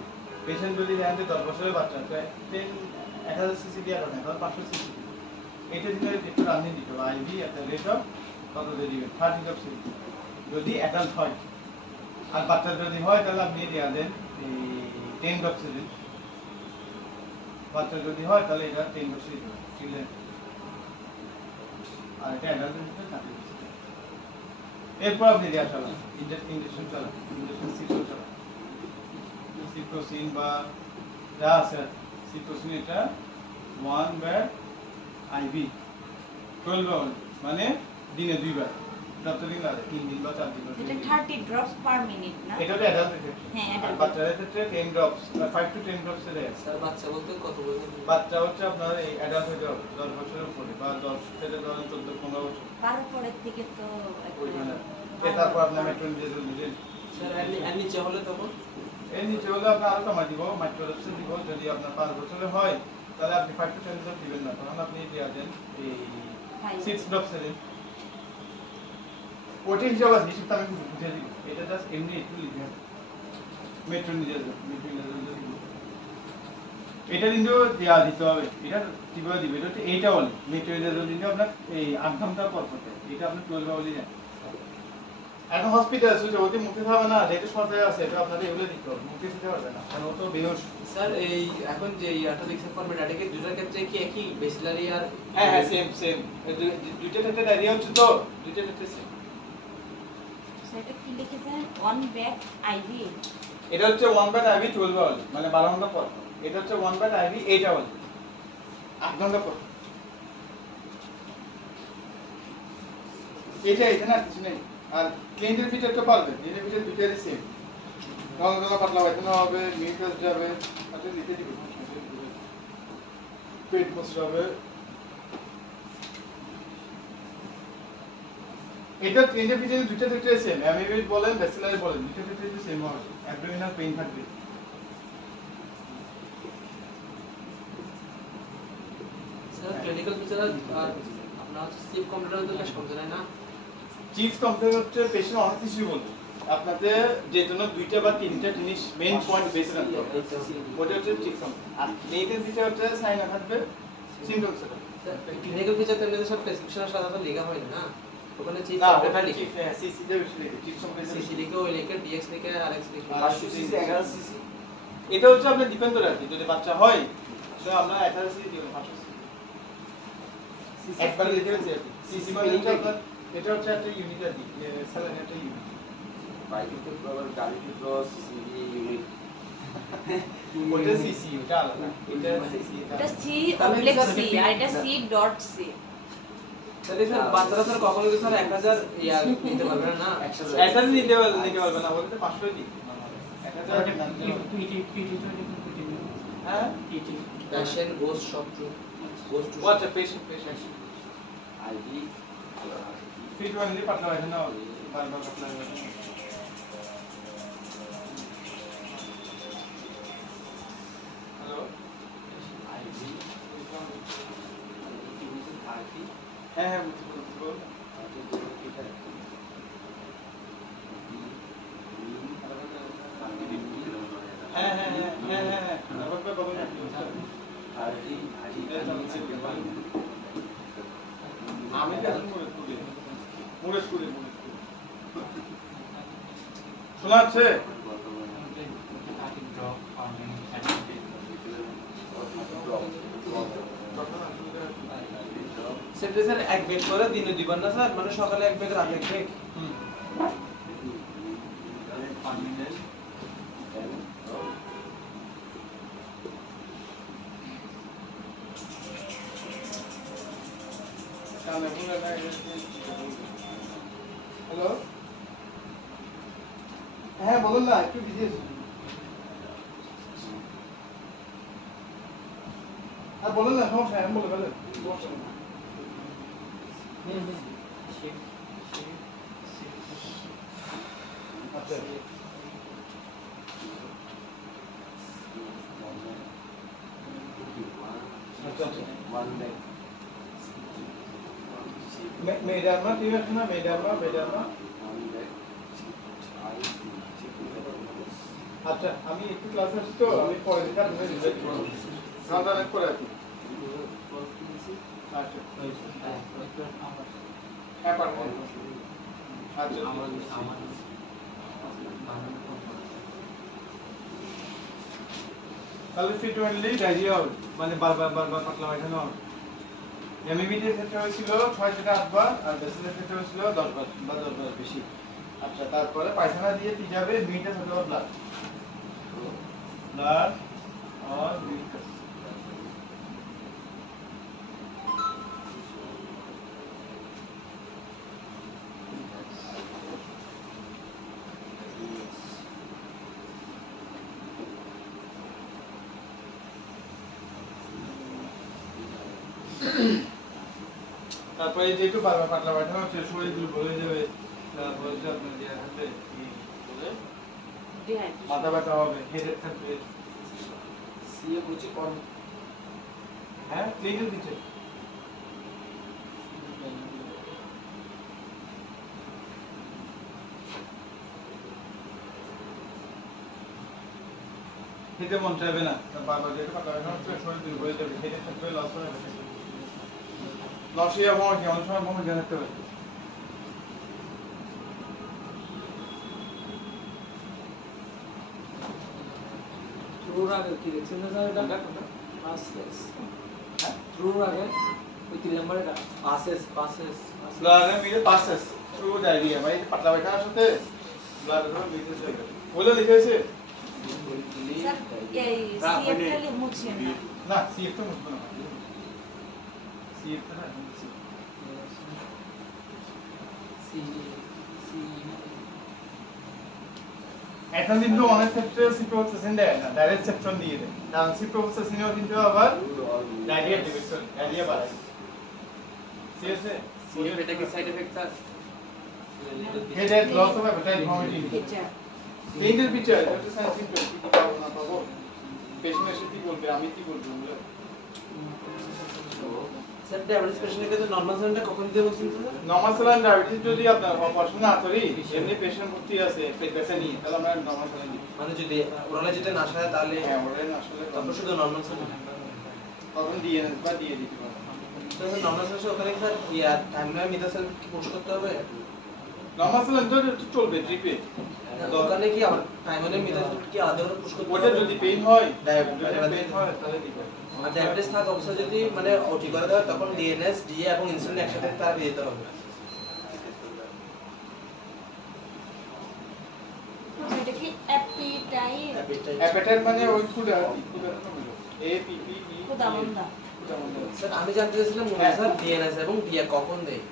পেশেন্ট যদি জানেন যে 10 বছরের বাচ্চা তো 10,000 সিসি দিয়ে রাখেন তাহলে 500 সিসি এটা দিলে একটু রান্ধি দিতে হবে আইভি একটা রেট অফ কত দিবেন 30 ড্রপস যদি অ্যাডাল্ট হয় আর বাচ্চা যদি হয় তাহলে আপনি দেয়া দেন এই 10 ড্রপস দিন বাচ্চা যদি হয় তাহলে এটা 10 ড্রপস দিলেন আর এটা অ্যাডাল্ট দিতে 30 ড্রপস এরপর আপনি দেয়া চালান ইনজেকশন চালান ইনজেকশন সিটো চালান সিটোসিন বা যা আছে সিটোসিন এটা 1 বার আইভি 12 বার মানে দিনে 2 বার যতদিন লাগে 3 দিন বা 4 দিন এটা 30 ড্রপস পার মিনিট না এটা তো অ্যাডাল্ট ক্ষেত্রে হ্যাঁ আর অ্যাডাল্ট বাচ্চাদের ক্ষেত্রে 10 ড্রপস 5 টু 10 ড্রপস এর স্যার বাচ্চা বলতে কত বছর? বাচ্চা হচ্ছে আপনার এই অ্যাডাল্ট হতে হবে 10 বছরের উপরে বা 10 থেকে ধরেন 14 15 বছর তারপরের থেকে তো ওই মানে তারপর আপনার মেট্রোনিজেল দিলেন স্যার এর নিচে হলে তখন এর নিচে হলে আপনার আরো কমা দিব মাইক্রোডোপস দিব যদি আপনার 5 বছরের হয় তাহলে আপনি 5 টু 10 ড্রপ দিবেন না তখন আপনি দেয়া দেন এই 6 ড্রপস দিন ওটি হিসাব আছে হিসাবটা আমি বুঝিয়ে দিব এটা জাস্ট এমনি একটু লিখে মেট্রোনিজেল এটা কিন্তু দেয়া দিতে হবে এটা কিভাবে দিবে এটা হচ্ছে এইটা বলে মেট্রোনিজেল দিলে আপনার এই 8 ঘন্টা পর পর এটা আপনি 12 বলে দেন এখন হসপিটাল আছে যদি মুখে খাবে না যেটা সরকারি আছে এটা আপনাদের এগুলো দিতে হবে মুখে খেতে পারবে না কারণ ও তো বেহোশ স্যার এই এখন যে ইয়াটা দেখছেন ফরম্যাট এটাকে দুটার ক্ষেত্রে কি একই বেসিলারি আর হ্যাঁ হ্যাঁ সেম দুইটা ক্ষেত্রে ডায়রিয়া হচ্ছে তো দুইটা ক্ষেত্রে সেম সেটা কি লিখেছেন 1 ব্যাগ আইভি এটা হচ্ছে 1 বাই আইভি 12 আওয়ার মানে 12 ঘন্টা পর এটা হচ্ছে 1 বাই আইভি 8 আওয়ার 8 ঘন্টা পর এটা না কিছু নেই আর ক্লিনিক্যাল ফিচারটা পারবেন ক্লিনিক্যাল ফিচার দুইটারই সেম গলা পাতলা পায়খানা হবে মিউকাস যাবে আপনি লিখে দিবেন পেট মোচড় হবে এটা ক্লিনিক্যাল ফিচার দুইটা দুইটাই সেম অ্যামিবিড বলেন ব্যাসিলারি বলেন দুইটা দুইটাই সেম হবে অ্যাবডোমিনাল পেইন থাকবে স্যার ক্লিনিক্যাল ফিচার আর আপনার হচ্ছে সিপ কম্পিউটার তো বেশ কম জানেন না চিফ কমপ্লেন হচ্ছে পেশেন্ট অনেক কিছুই বলবে আপনাদের যে জন্য দুইটা বা তিনটা জিনিস মেইন পয়েন্ট বেসে রাখতে হবে ওটা হচ্ছে চিফ কমপ্লেন আর নেগেটিভ ফিচার হচ্ছে সাইন থাকবে সিম্পটমস স্যার ক্লিনিক্যাল ফিচার তো এমনিতে সব প্রেসক্রিপশনের সাথে তো লেখা হয় না ওখানে চিফ না কম্পিউটার ওটা লিখে চিফ সিসি তে বেশি লিখে চিফ কমপ্লেন সিসি লিখে ওই লিখে ডিএক্স লিখে আরএক্স লিখে 500 সিসি 11 সিসি এটা হচ্ছে আপনার ডিপেন্ড করে আর কি যদি বাচ্চা হয় তো আমরা 18 সিসি দিও 500 সিসি একবার লিখে দিয়েছি সিসি মানে হচ্ছে আপনার এটা হচ্ছে একটা ইউনিট আর কি স্যালাইন একটা ইউনিট বাইকে তো আবার গাড়িতে তো সিসি ইউনিট ওটা সিসি ওটা আলাদা এটা সিসি এটা সি অবলিক সি আর এটা সি ডট সি তাহলে স্যার বাচ্চারা স্যার কখনো কি স্যার 1000 ইয়া নিতে পারবে না 1000 নিতে পারবে না বলতে 500 দিই 1000 না হ্যাঁ patient goes shop to goes to what's patient ID fit one দিয়ে পাতলা হয় না বারবার পাতলা হয় হ্যালো আইডি হ্যাঁ হ্যাঁ বুঝতে বল হ্যাঁ হ্যাঁ হ্যাঁ হ্যাঁ হ্যাঁ হ্যাঁ তারপর বলুন আমি দেখুন মুড়ে স্কুলে শোনা যাচ্ছে সেটা স্যার এক বেড করে দিনে দুইবার না স্যার মানে সকালে এক বেড রাতে এক বেড হ্যালো হ্যাঁ বলুন না একটু বিজি আছি হ্যাঁ বলুন না সমস্যা আমি বলে ফেলেন আচ্ছা মেডামা ঠিক আছে না মেডামা আচ্ছা আমি একটু ক্লাসে আসছি তো আমি পরে দিকে আপনাদের রিভাইজ করব খাওয়া দাওয়া করে আছি আচ্ছা হয়েছে হ্যাঁ পারবেন আচ্ছা তাহলে ফ্রিকুয়েন্টলি ডায়রিয়া হবে মানে বারবার পাতলা পায়খানা হবে। এমইবিটির ক্ষেত্রে হয়েছিল 6 থেকে 8 বার আর বেসিলের ক্ষেত্রে হয়েছিল 10 বার বা 10 বার বেশি। আচ্ছা তারপরে পায়খানা দিয়ে কি যাবে মিটাস অথবা ব্লাড আর মিটাস। তারপরে যেহেতু বারবার পাতলা পায়খানা হচ্ছে শরীর দুর্বল হয়ে যাবে, তারপর যে আপনার যে হাতে মাথা ব্যথা হবে, হেডেক থাকবে। সিএ বুঝি কোন হ্যাঁ ক্লিনিক দিচ্ছে খেতে মন চাইবে না, বারবার যেহেতু পাতলা পায়খানা হচ্ছে শরীর দুর্বল হয়ে যাবে, হেডেক থাকবে, লস হয়ে যাবে, লসিয়া ভ্রমণ অনেক সময় ভ্রমণ থাকতে পারে। থ্রুর আগে কি দেখছেন না স্যার এটা পাসেস থ্রুর আগে ওই 3 নাম্বার এটা পাসেস ব্লাডের মিলে পাসেস থ্রু ডায়রিয়া মানে পাতলা পায়খানার সাথে ব্লাডের ধরে মিলে যায় বলে লিখে আছে স্যার এই সিএফটা মুছিয়েন না না সিএফ তো মুছবো না, সিএফ তো না এখন কিন্তু অনেক ক্ষেত্রে সিপ্রোফ্লোক্সাসিন দেয় না, ডাইরেক্ট সেপট্রন দিয়ে দেয়, কারণ সিপ্রোফ্লোক্সাসিনও কিন্তু আবার ডায়রিয়া ডিবেক্টর ডায়রিয়া বাড়ায়। ঠিক আছে সিএফ এটা কি side effect sir? Headache loss of appetite vomiting এটা তিনটের পিকচার এটা হচ্ছে সাইন সিম্পটম কি পাবো না পাবো পেশেন্ট এসে কি বলবে আমি কি বলবো বলে স্যার ডায়াবেটিস পেশেন্টের ক্ষেত্রে নরমাল স্যালাইনটা কখন দিতে বলছেন স্যার? নরমাল স্যালাইন ডায়াবেটিস যদি আপনার অপারেশন না করি এমনি পেশেন্ট ভর্তি আছে পেট ব্যথা নিয়ে তাহলে আমরা নরমাল স্যালাইন দিই। মানে যদি ওরালে যদি না সারে তাহলে হ্যাঁ ওটাই না আসলে তারপর শুধু নরমাল স্যালাইন। তখন ডিএনএস বা দিয়ে দিতে পারবো। স্যার নরমাল স্যালাইন ওখানে স্যার ইয়া টাইমলাইন মিথাসেল কি পুশ করতে হবে? নরমাল স্যালাইন তো চলবে ট্রিপে ওখানে কি আমার টাইমলাইন মিথাসেল কি আদৌ পুশ করতে ওটা হবে? যদি পেইন হয় ডায়াবেটিস পেইন হয় তাহলে দিবে। আর ডায়াবেটিস থাকা অবস্থায় যদি মানে ওটি করে দেয় তখন ডিএনএস ডিএ এবং ইনসুলিন একসাথে তার দিতে হবে। এটা কি অ্যাপিটাইট অ্যাপেটাইট মানে ওই ফুড এপিপি কুদামন্দা স্যার আমি জানতে চাইছিলাম স্যার ডিএনএস এবং ডিএ কখন দেয়?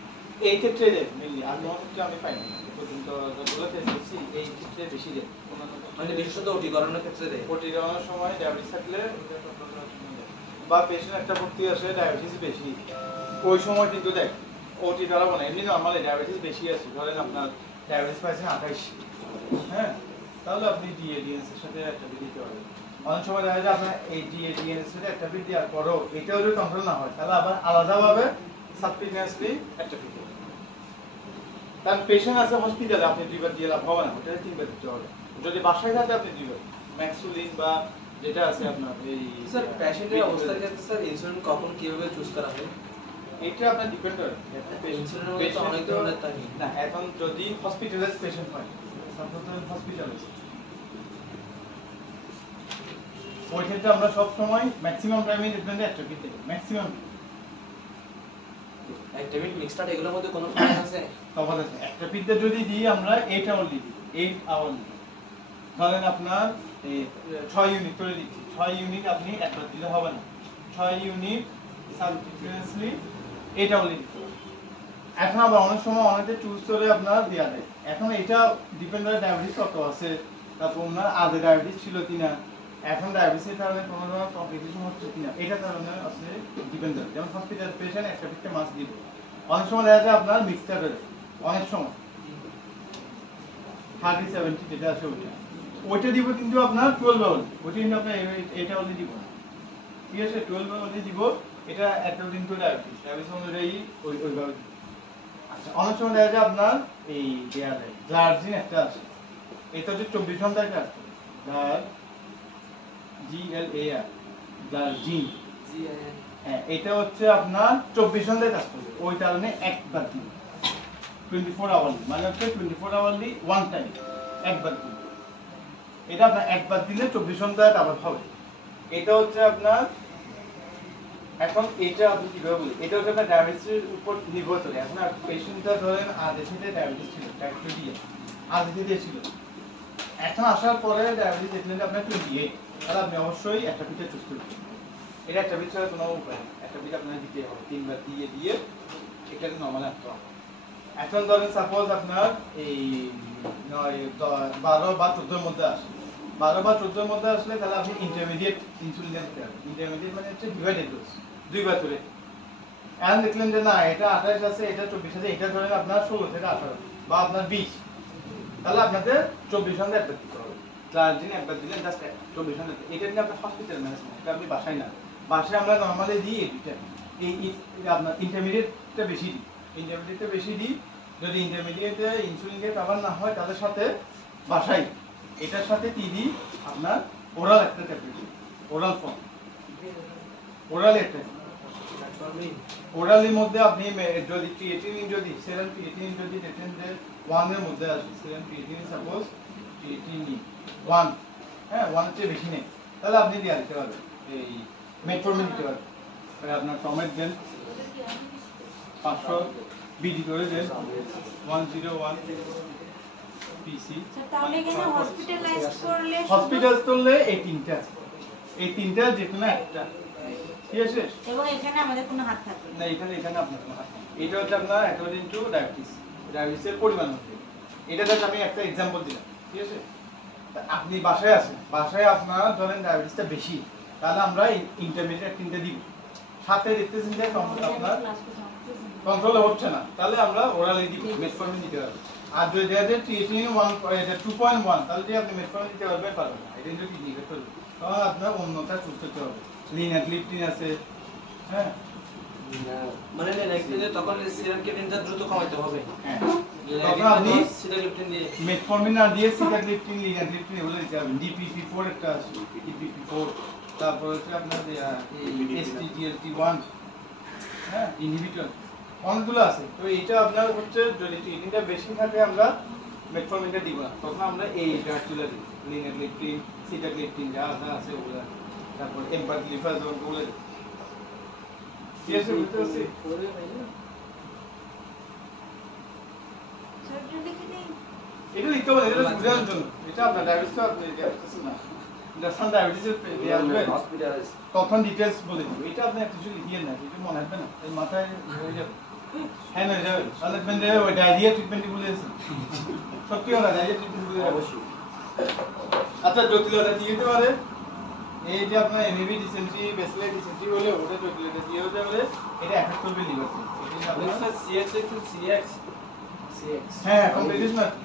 এই ক্ষেত্রে দেয় মেইনলি আর নন ক্ষেত্রে আমি পাইনি পর্যন্ত যতগুলো দেখছি এই ক্ষেত্রে বেশি দেয় মানে বিশেষত ওটি করানোর ক্ষেত্রে দেয়। ওটি দেওয়ানোর সময় ডায়াবেটিস থাকলে বা পেশেন্ট একটা ভর্তি আসে ডায়াবেটিস বেশি ওই সময় কিন্তু দেখ ওটি ধরাবো না, এমনি নর্মালি ডায়াবেটিস বেশি আছে ধরেন আপনার ডায়াবেটিস পাইছেন 28, হ্যাঁ তাহলে আপনি ডিএডিএনএস এর সাথে একটা বিট দিতে পারবেন। অনেক সময় দেখা যায় আপনার এই ডিএডিএনএস এর সাথে একটা বিট দেওয়ার পরও এটাও যদি কন্ট্রোল না হয় তাহলে আবার আলাদাভাবে সাবকিউটেনিয়াসলি একটা বিট দেবেন। কারণ পেশেন্ট আছে হসপিটালে আপনি 2 বার দিয়ে লাভ হবে না, ওটা 3 বার দিতে হবে। যদি বাসায় থাকে আপনি 2 বার ম্যাক্সুলিন বা যেটা আছে আপনার এই স্যার পেশেন্টের অবস্থার ক্ষেত্রে স্যার ইনসুলিন কখন কিভাবে চুজ করা হয়? এটা আপনার ডিপেন্ড করে ইনসুলিনের মধ্যে তো অনেক ধরনের থাকে। না এখন যদি হসপিটালাইজ পেশেন্ট হয় সাপোজ হসপিটালাইজ ওই ক্ষেত্রে আমরা সব সময় ম্যাক্সিমাম টাইমে ডিপেন্ডে একটা কিতে ম্যাক্সিমাম অ্যাক্টিভিটি মিক্সড এগুলোর মধ্যে কোনো ফারাক আছে? তফাৎ আছে। একটা পিতে যদি দিই আমরা 8 আওয়ার দিই 8 আওয়ার ধরেন আপনার 6 ইউনিট করে দিচ্ছি 6 ইউনিট আপনি একবার দিলে হবে না 6 ইউনিট সাবকিউটেনিয়াসলি 8 আওয়ার দিতে হবে। এখন আবার অনেক সময় অনেকে চুজ করে আপনার দেয়া দেয়। এখন এটা ডিপেন্ড করে ডায়াবেটিস কত আছে, তারপর ওনার আগে ডায়াবেটিস ছিল কিনা, এখন ডায়াবেটিসের কারণে কোনো ধরনের কমপ্লিকেশন হচ্ছে কিনা, এটা কারণে আপনি ডিপেন্ড করে। যেমন হসপিটাল পেশেন্ট একটা পিঠে মাছ দিবে, অনেক সময় দেখা যায় আপনার মিক্সচার হয়ে যায়, অনেক সময় 30-70 যেটা আছে ওইটা দিব কিন্তু আপনার 12 আওয়ার, ওইটা কিন্তু আপনার 8 আওয়ার দিব না, ঠিক আছে 12 আওয়ার দিব। এটা একটা দিন তো ডায়াবেটিস অনুযায়ী ওইভাবে। আচ্ছা অনেক সময় দেখা যায় আপনার এই দেয়া যায় গ্লার্জিন একটা আছে, এটা হচ্ছে 24 ঘন্টা একটা আছে GLAR গ্লার্জিন হ্যাঁ, এটা হচ্ছে আপনার 24 ঘন্টায় কাজ করবে, ওই কারণে একবার দিন 24 আওয়ারলি, মানে হচ্ছে 24 আওয়ারলি ওয়ান টাইম, একবার দিন। এটা আপনার একবার দিলে 24 ঘন্টায় আবার হবে। এটা হচ্ছে আপনার, এখন এটা আপনি কিভাবে বলি, এটা হচ্ছে আপনার ডায়াবেটিসের উপর নির্ভর করে। এখন পেশেন্টটা ধরেন আরডিসিতে ডায়াবেটিস ছিল, টাইপ 2 দিয়ে আরডিসিতে ছিল, এখন আসার পরে ডায়াবেটিস দেখলেন আপনার 28, তাহলে আপনি অবশ্যই একটা পিঠে চুজ করবেন। এটা একটা পিঠ ছাড়া কোনো উপায় নেই, একটা পিঠ আপনার দিতে হবে, 3 বার দিয়ে দিয়ে এটাকে নরমাল রাখতে হবে। এখন ধরেন সাপোজ আপনার এই 12 বা 14 মধ্যে আসে, 12 বা 14 মধ্যে আসলে তাহলে আপনি ইন্টারমিডিয়েট ইনসুলিন দিতে হবে। ইন্টারমিডিয়েট মানে হচ্ছে ডিভাইডেড ডোজ, 2 বার করে। এখন দেখলেন যে না এটা 28 আছে, এটা 24 আছে, এটা ধরেন আপনার 16 থেকে 18 বা আপনার 20, তাহলে আপনাদের 24 ঘন্টা একবার দিতে হবে। 4 দিন একবার দিলেন, জাস্ট 24 ঘন্টা। এটা নিয়ে আপনার হসপিটাল ম্যানেজমেন্ট, এটা আপনি বাসায় না, বাসায় আমরা নরমালি দিই এই দুইটা। এই আপনার ইন্টারমিডিয়েটটা বেশি দিই, ইন্টারমিডিয়েটটা বেশি দিই। যদি ইন্টারমিডিয়েটে ইনসুলিন দিয়ে কভার না হয় তাদের সাথে বাসায় এটার সাথে কি দিই আপনার ওরাল একটা ট্যাবলেট, ওরাল ফর্ম, ওরাল একটা। ওরালের মধ্যে আপনি যদি ক্রিয়েটিনিন, যদি সেরাম ক্রিয়েটিনিন যদি দেখেন যে 1 এর মধ্যে আসে, সেরাম ক্রিয়েটিনিন সাপোজ ক্রিয়েটিনিন 1, হ্যাঁ 1 এর চেয়ে বেশি নেই, তাহলে আপনি দিয়ে দিতে পারবেন এই মেটফর্মিন দিতে পারবেন। আপনার টমেট দেন 500 বিডি করে দেন 101 পিসি। তাহলে এখানে হসপিটালাইজ করলে হসপিটাল করলে এই তিনটা, এই তিনটা যে কোনো একটা, ঠিক আছে? এবং এখানে আমাদের কোনো হাত থাকবে না, এখানে আপনার কোনো হাত নেই। এটা হচ্ছে আপনার অ্যাকর্ডিং টু ডায়াবেটিস, ডায়াবেটিসের পরিমাণ অনুযায়ী। এটা জাস্ট আমি একটা এক্সাম্পল দিলাম, ঠিক আছে? আপনি বাসায় আছেন, বাসায় আপনার ধরেন ডায়াবেটিসটা বেশি, তাহলে আমরা ইন্টারমিডিয়েট কিনতে দিব, সাথে দেখতেছেন যে আপনার কন্ট্রোল হচ্ছে না, তাহলে আমরা ওরালি দিব, মেটফর্মিন দিতে হবে। আর যদি দেখেন ক্রিয়েটিনিন 2.1, তাহলে যে আপনি মেটফর্মিন দিতে পারবেন না, এটা যদি নিতে করবে তখন আপনার অন্যটা চুজ করতে হবে। লিনাগ্লিপটিন আছে, হ্যাঁ মানে নেক্সট তখন সিরাম ক্রিয়েটিনটা দ্রুত কমাতে হবে। হ্যাঁ, তখন আপনি সিরাম দিয়ে মেটফর্মিন না দিয়ে সিটাগ্লিপটিন, লিনাগ্লিপটিন এগুলো দিতে হবে। DPP-4 একটা আছে, DPP-4, তারপর হচ্ছে আপনার SGLT1, হ্যাঁ ইনহিবিটর, অনেকগুলো আছে। তো এটা আপনার হচ্ছে যদি ক্রিয়েটিনটা বেশি থাকে আমরা মেটফর্মিনটা দিব না, তখন আমরা এই ড্রাগগুলো দিই, লিনাগ্লিপটিন, সিটাগ্লিপটিন যা আছে ওগুলো, তারপর এম্পাগ্লিফাজোন ওগুলো দিই। ঠিক আছে, বুঝতে পারছি? এটা লিখতে হবে, এটা বোঝানোর জন্য। এটা আপনার ডায়াবেটিস তো আপনি ডায়াবেটিস না, যখন ডায়াবেটিসের হসপিটালাইজ তখন ডিটেইলস বলে দিব। এটা আপনি কিছু লিখিয়ে না, কিছু মনে রাখবেন না, এই মাথায় হয়ে যাবে, হ্যাঁ হয়ে যাবে। তাহলে ওই ডায়রিয়া ট্রিটমেন্ট বলে আছে, সত্যি কথা ডায়রিয়া ট্রিটমেন্ট বলে অবশ্যই। আচ্ছা, জটিলতা দিয়ে দিতে পারে এই যে আপনার এমএবি ডিসেন্ট্রি, ব্যাসিলার ডিসেন্ট্রি হলে ওটা জটিলতা দিয়ে হতে পারে, এটা এফেক্ট করবে লিভার। এটা আপনার সিএক্স একটু সিএক্স হ্যাঁ কমপ্লিকেশন আছে,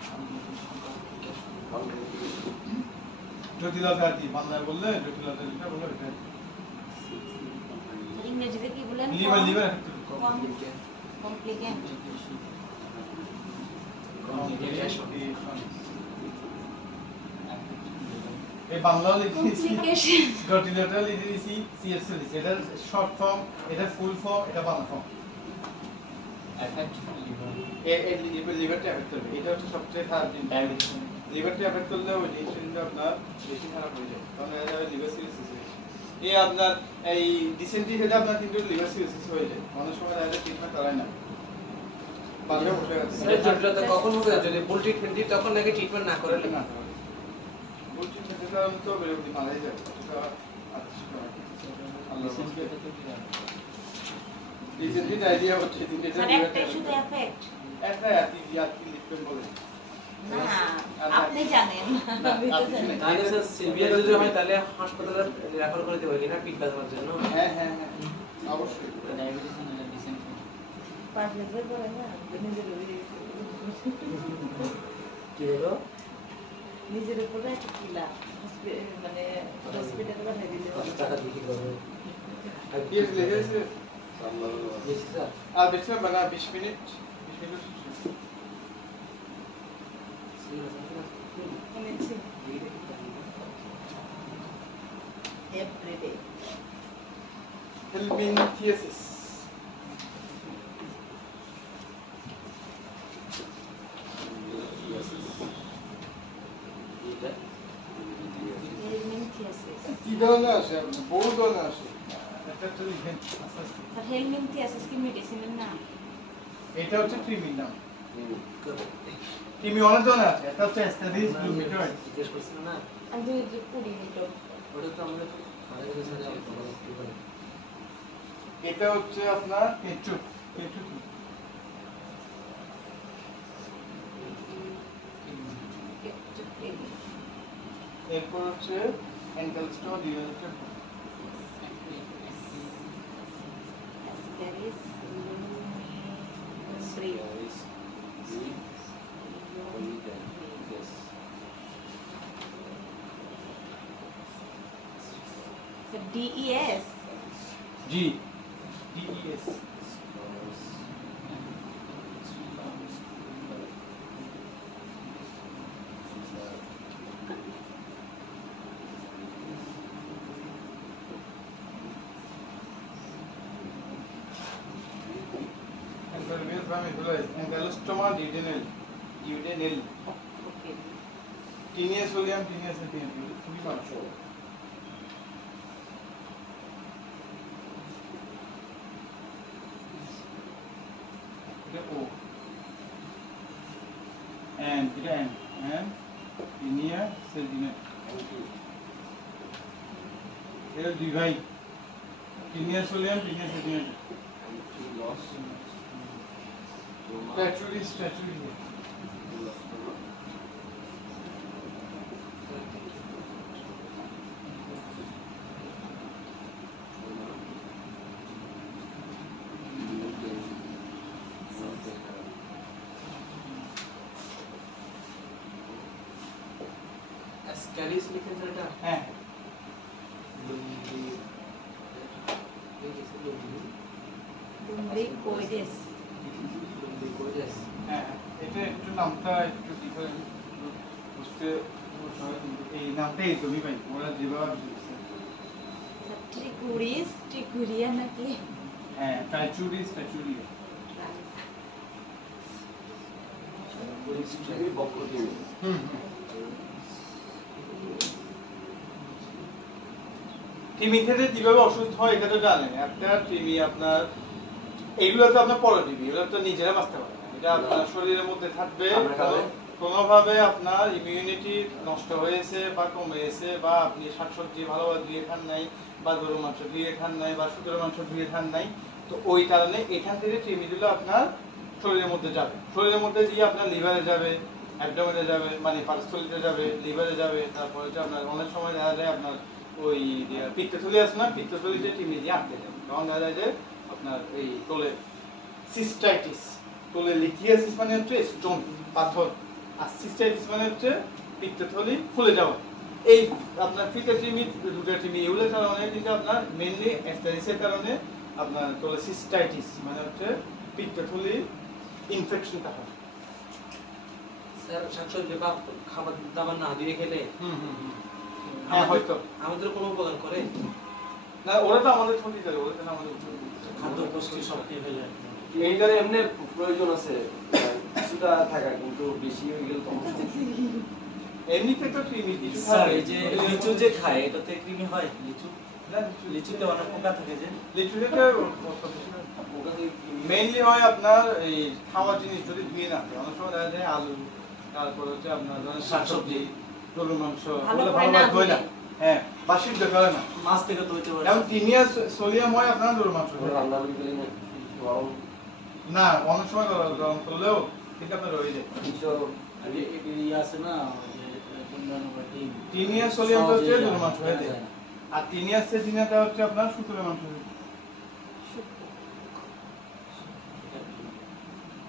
জটিলতা কি বাংলায় বললে জটিলতা যেটা বলে এটা ইংরেজিতে কি বলেন? লিভার কমপ্লিকেন্ট। এই বাংলাও লিখেছি, কমপ্লিকেশন। জটিলতা লিখেছি, সিএফসি লিখেছি। এটা শর্ট ফর্ম, এটা ফুল ফর্ম, এটা বাংলা ফর্ম। লিভারটা এফেক্ট করবে, এটা হচ্ছে সবচেয়ে খারাপ জিনিস। লিভারটা এফেক্ট করলে ওই ডিসেন্টটা আপনার বেশি খারাপ হয়ে যায়, কারণ এটা লিভার সিরোসিস হয়ে যায়। এই আপনার এই ডিসেন্ট্রি হলে আপনার কিন্তু লিভার সিরোসিস হয়ে যায়, অনেক সময় এটা ট্রিটমেন্ট করায় না, বাজারে বসে গেছে। জটিলতা কখন হবে? যদি ফুল ট্রিটমেন্ট দিই তখন নাকি ট্রিটমেন্ট না করে না বলছি সেটা কারণ তো বেরোতে মারাই যাবে, সেটা ডিসেন্ট্রি ডায়রিয়া হচ্ছে তিনটে আর একটাই শুধু এফেক্ট একটা কি লিখবেন বলে না, আপনি জানেন, আমি তো জানি না। তাহলে স্যার সিভিয়ার যদি হয় তাহলে হাসপাতালে রেফার করে দেবো কিনা পিট ব্যথার জন্য? হ্যাঁ হ্যাঁ হ্যাঁ অবশ্যই। পাঁচ লিখবে পরে না, নিজের উপরে একটা কিলা মানে হসপিটালে পাঠিয়ে দিলে টাকা দিয়ে করবে আর কি লিখেছে বেশি স্যার আর বেশি না 20 মিনিট এভরিডে helminthiasis হেলমিনথিয়াসিস কি ধরনের আসে আপনার বহু ধরনের আসে একটা তো ইভেন্ট আস্তে আস্তে আর হেলমিনথিয়াসিস কি মেডিসিনের নাম? এটা হচ্ছে কৃমির নাম কৃমি অনেক ধরনের আছে একটা হচ্ছে অ্যাস্টারিস রুমেটয়েড জিজ্ঞেস করছিল না আর দুই যে 20 মিনিট ওটা তো আমাদের আগে যে স্যার এটা হচ্ছে আপনার কেঁচু কেঁচু এরপর হচ্ছে অ্যাঙ্কেলস্টোমা ডিজেনারেটিভ DES জি DES Ankylostoma duodenale. ওকে Tinea solium, tinea sedium. খুবই মাংস। এটা O. And এটা N. And tinea sedium. এটা দুই ভাই। Tinea solium, tinea sedium. Statuary. অ্যাসক্যারিস লিখেন স্যার এটা হ্যাঁ লুম্ব্রিকোইডেস হ্যাঁ এটা একটু নামটা একটু ডিফারেন্ট বুঝতে এই নামটা একদমই পাই ওরা যেভাবে ট্রিকুরিস ট্রিকুরিয়া নাকি হ্যাঁ স্ট্যাচুরি টিমি থেকে কিভাবে অসুস্থ হয় এটা তো জানেন একটা টিমি আপনার এইগুলো তো আপনার পরজীবী এগুলো তো নিজেরা বাঁচতে পারে না এটা আপনার শরীরের মধ্যে থাকবে কোনোভাবে আপনার ইমিউনিটি নষ্ট হয়েছে বা কমে গেছে বা আপনি শাকসবজি ভালোভাবে ধুয়ে খান নাই বা গরুর মাংস ধুয়ে খান নাই বা শুকরের মাংস ধুয়ে খান নাই তো ওই কারণে এখান থেকে টিমিগুলো আপনার শরীরের মধ্যে যাবে শরীরের মধ্যে দিয়ে আপনার লিভারে যাবে অ্যাবডোমেনে যাবে মানে পাকস্থলীতে যাবে লিভারে যাবে তারপরে হচ্ছে আপনার অনেক সময় দেখা যায় আপনার ওই পিত্তথলি আছে না পিত্তথলিতে টিমি দিয়ে আটকে যাবে তখন দেখা যায় যে আপনার এই কোলে সিস্টাইটিস কোলে লিথিয়াসিস মানে হচ্ছে স্টোন পাথর আর সিস্টাইটিস মানে হচ্ছে পিত্তথলি ফুলে যাওয়া এই আপনার পিত্তথলি রুটাটিমি এগুলোর কারণে কিন্তু আপনার মেইনলি অ্যাস্টারিসের কারণে আপনার কোলে সিস্টাইটিস মানে হচ্ছে পিত্তথলি ইনফেকশনটা হয় স্যার শাকসবজি বা খাবার দাবার না দিয়ে খেলে হ্যাঁ হয়তো আমাদের কোনো উপকার করে না ওরা তো আমাদের ক্ষতি করে ওরা তো আমাদের খাদ্য পুষ্টি সব খেয়ে ফেলে এইটার এমনি প্রয়োজন আছে কিছুটা থাকা কিন্তু বেশি হয়ে গেলে তো এমনিতে তো কৃমি কিছু স্যার এই যে লিচু যে খায় এটাতে কৃমি হয় লিচু লিচুতে অনেক পোকা থাকে যে লিচুতে মেইনলি হয় আপনার এই খাওয়ার জিনিস যদি ধুয়ে না খায় অনেক সময় দেখা যায় আলু তারপর হচ্ছে আপনার শাকসবজি গরুর মাংস ওগুলো ভালোভাবে ধোয় না হ্যাঁ বা সিদ্ধ করে না মাছ থেকে তো হইতে পারে এবং টিনিয়া সোলিয়াম হয় আপনার গরুর মাংস রান্না করে গরম না অনেক সময় গরম করলেও কিন্তু আপনার রয়ে যায় আছে না টিনিয়া সোলিয়ামটা হচ্ছে গরুর মাংস হয়ে যায় আর টিনিয়া সেডিনাটা হচ্ছে আপনার শুকুরের মাংস হয়ে যায়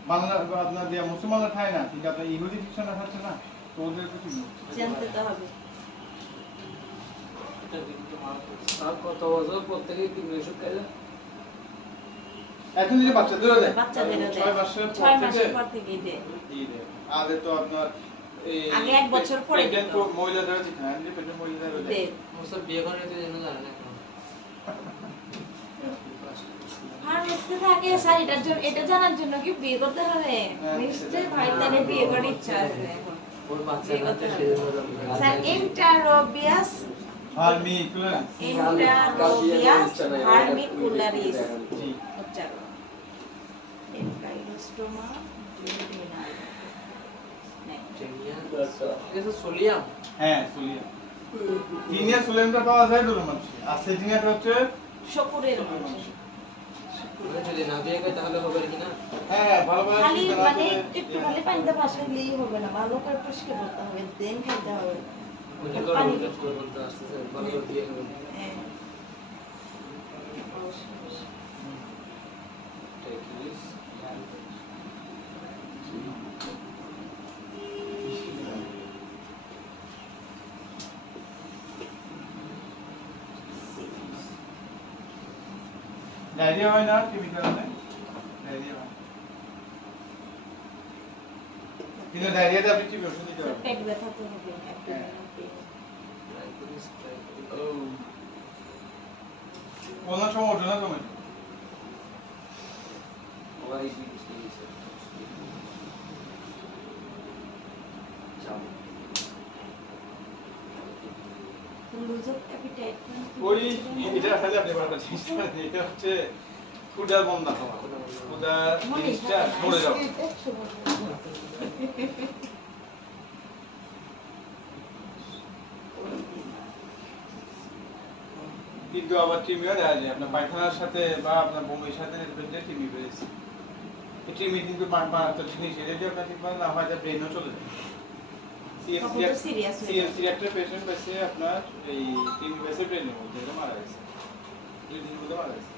বাংলা আপনার যে মুসলমানরা খায় না কিন্তু আপনার ইহুদি খ্রিস্টানরা খাচ্ছে না তো ওদের তো ঠিক জানতে তো হবে কত বছর প্রত্যেকে তিন ওষুধ খাইলে এখন যে বাচ্চাদের দেয় বাচ্চাদের 6 মাসের 6 মাসের পর থেকেই দেয় দিয়ে দেয় আগে তো আপনার এই আগে 1 বছর পরে প্রেগন্যান্ট মহিলাদের যে খায় যে প্রেগন্যান্ট মহিলাদের দেয় স্যার বিয়ে করার জন্য জানেন এখন ফার্মেসিতে থাকে স্যার এটার জন্য, এটা জানার জন্য কি বিয়ে করতে হবে? নিশ্চয়ই ভাই তাহলে বিয়ে করার ইচ্ছা আছে এখন। ওর বাচ্চা বিয়ে করতে কাচ্চা হবে। সেজন্য স্যার ইন্টারোবিয়াস ভার্মিকুলারিস জি উচ্চারণ এনকাইলোস্টোমা জুডিনাল এটা সোলিয়াম। হ্যাঁ সোলিয়াম। তিনিয়া সোলিয়ামটা পাওয়া যায় দুটো মানুষে, আর সেটিনিয়াটা হচ্ছে শকুরের মধ্যে যদি না বিয়ে করে তাহলে হবে কিনা? হ্যাঁ ভালোভাবে খালি চিন্তা না মানে করে- একটু খালি পানিতে ভাসা দিলেই হবে না, ভালো করে পরিষ্কার করতে হবে, দেন খেতে হবে। ওটা করে পানি ওটা করে বলতে আসতেছে ভালো করে দিয়ে হবে। হ্যাঁ। ডায়রিয়া হয় না টিবি কারণে? ডায়রিয়া হয়। কিন্তু ডায়রিয়াতে আপনি টিবি ওষুধ দিতে পারবেন। পেট ব্যথা তো হবে একটা হ্যাঁ। ও কোনো সময় ওঠে না কমে? আমার এই জিনিসটা নিয়েছে। যাও। লুজ অফ অ্যাপিটাইট ওই এটা আসলে আপনি বলতে চেষ্টা করেন, এটা হচ্ছে ক্ষুধার বন্ধ হওয়া। ক্ষুধার জিনিসটা মরে যাওয়া। কিন্তু আবার টিমিও দেখা যায় আপনার পায়খানার সাথে বা আপনার বমির সাথে দেখবেন যে টিমি বেড়েছে। এই টিমি কিন্তু মারাত্মক জিনিস, এটা যদি আপনার ঠিক না হয় তাহলে ব্রেনও চলে যায়। তখন তো serious হয়ে যাবে। সিএনসি একটা পেশেন্ট পাইছে আপনার এই টিমি বেসে ব্রেনের মধ্যে, এটা মারা গেছে 2 দিনের মধ্যে মারা গেছে।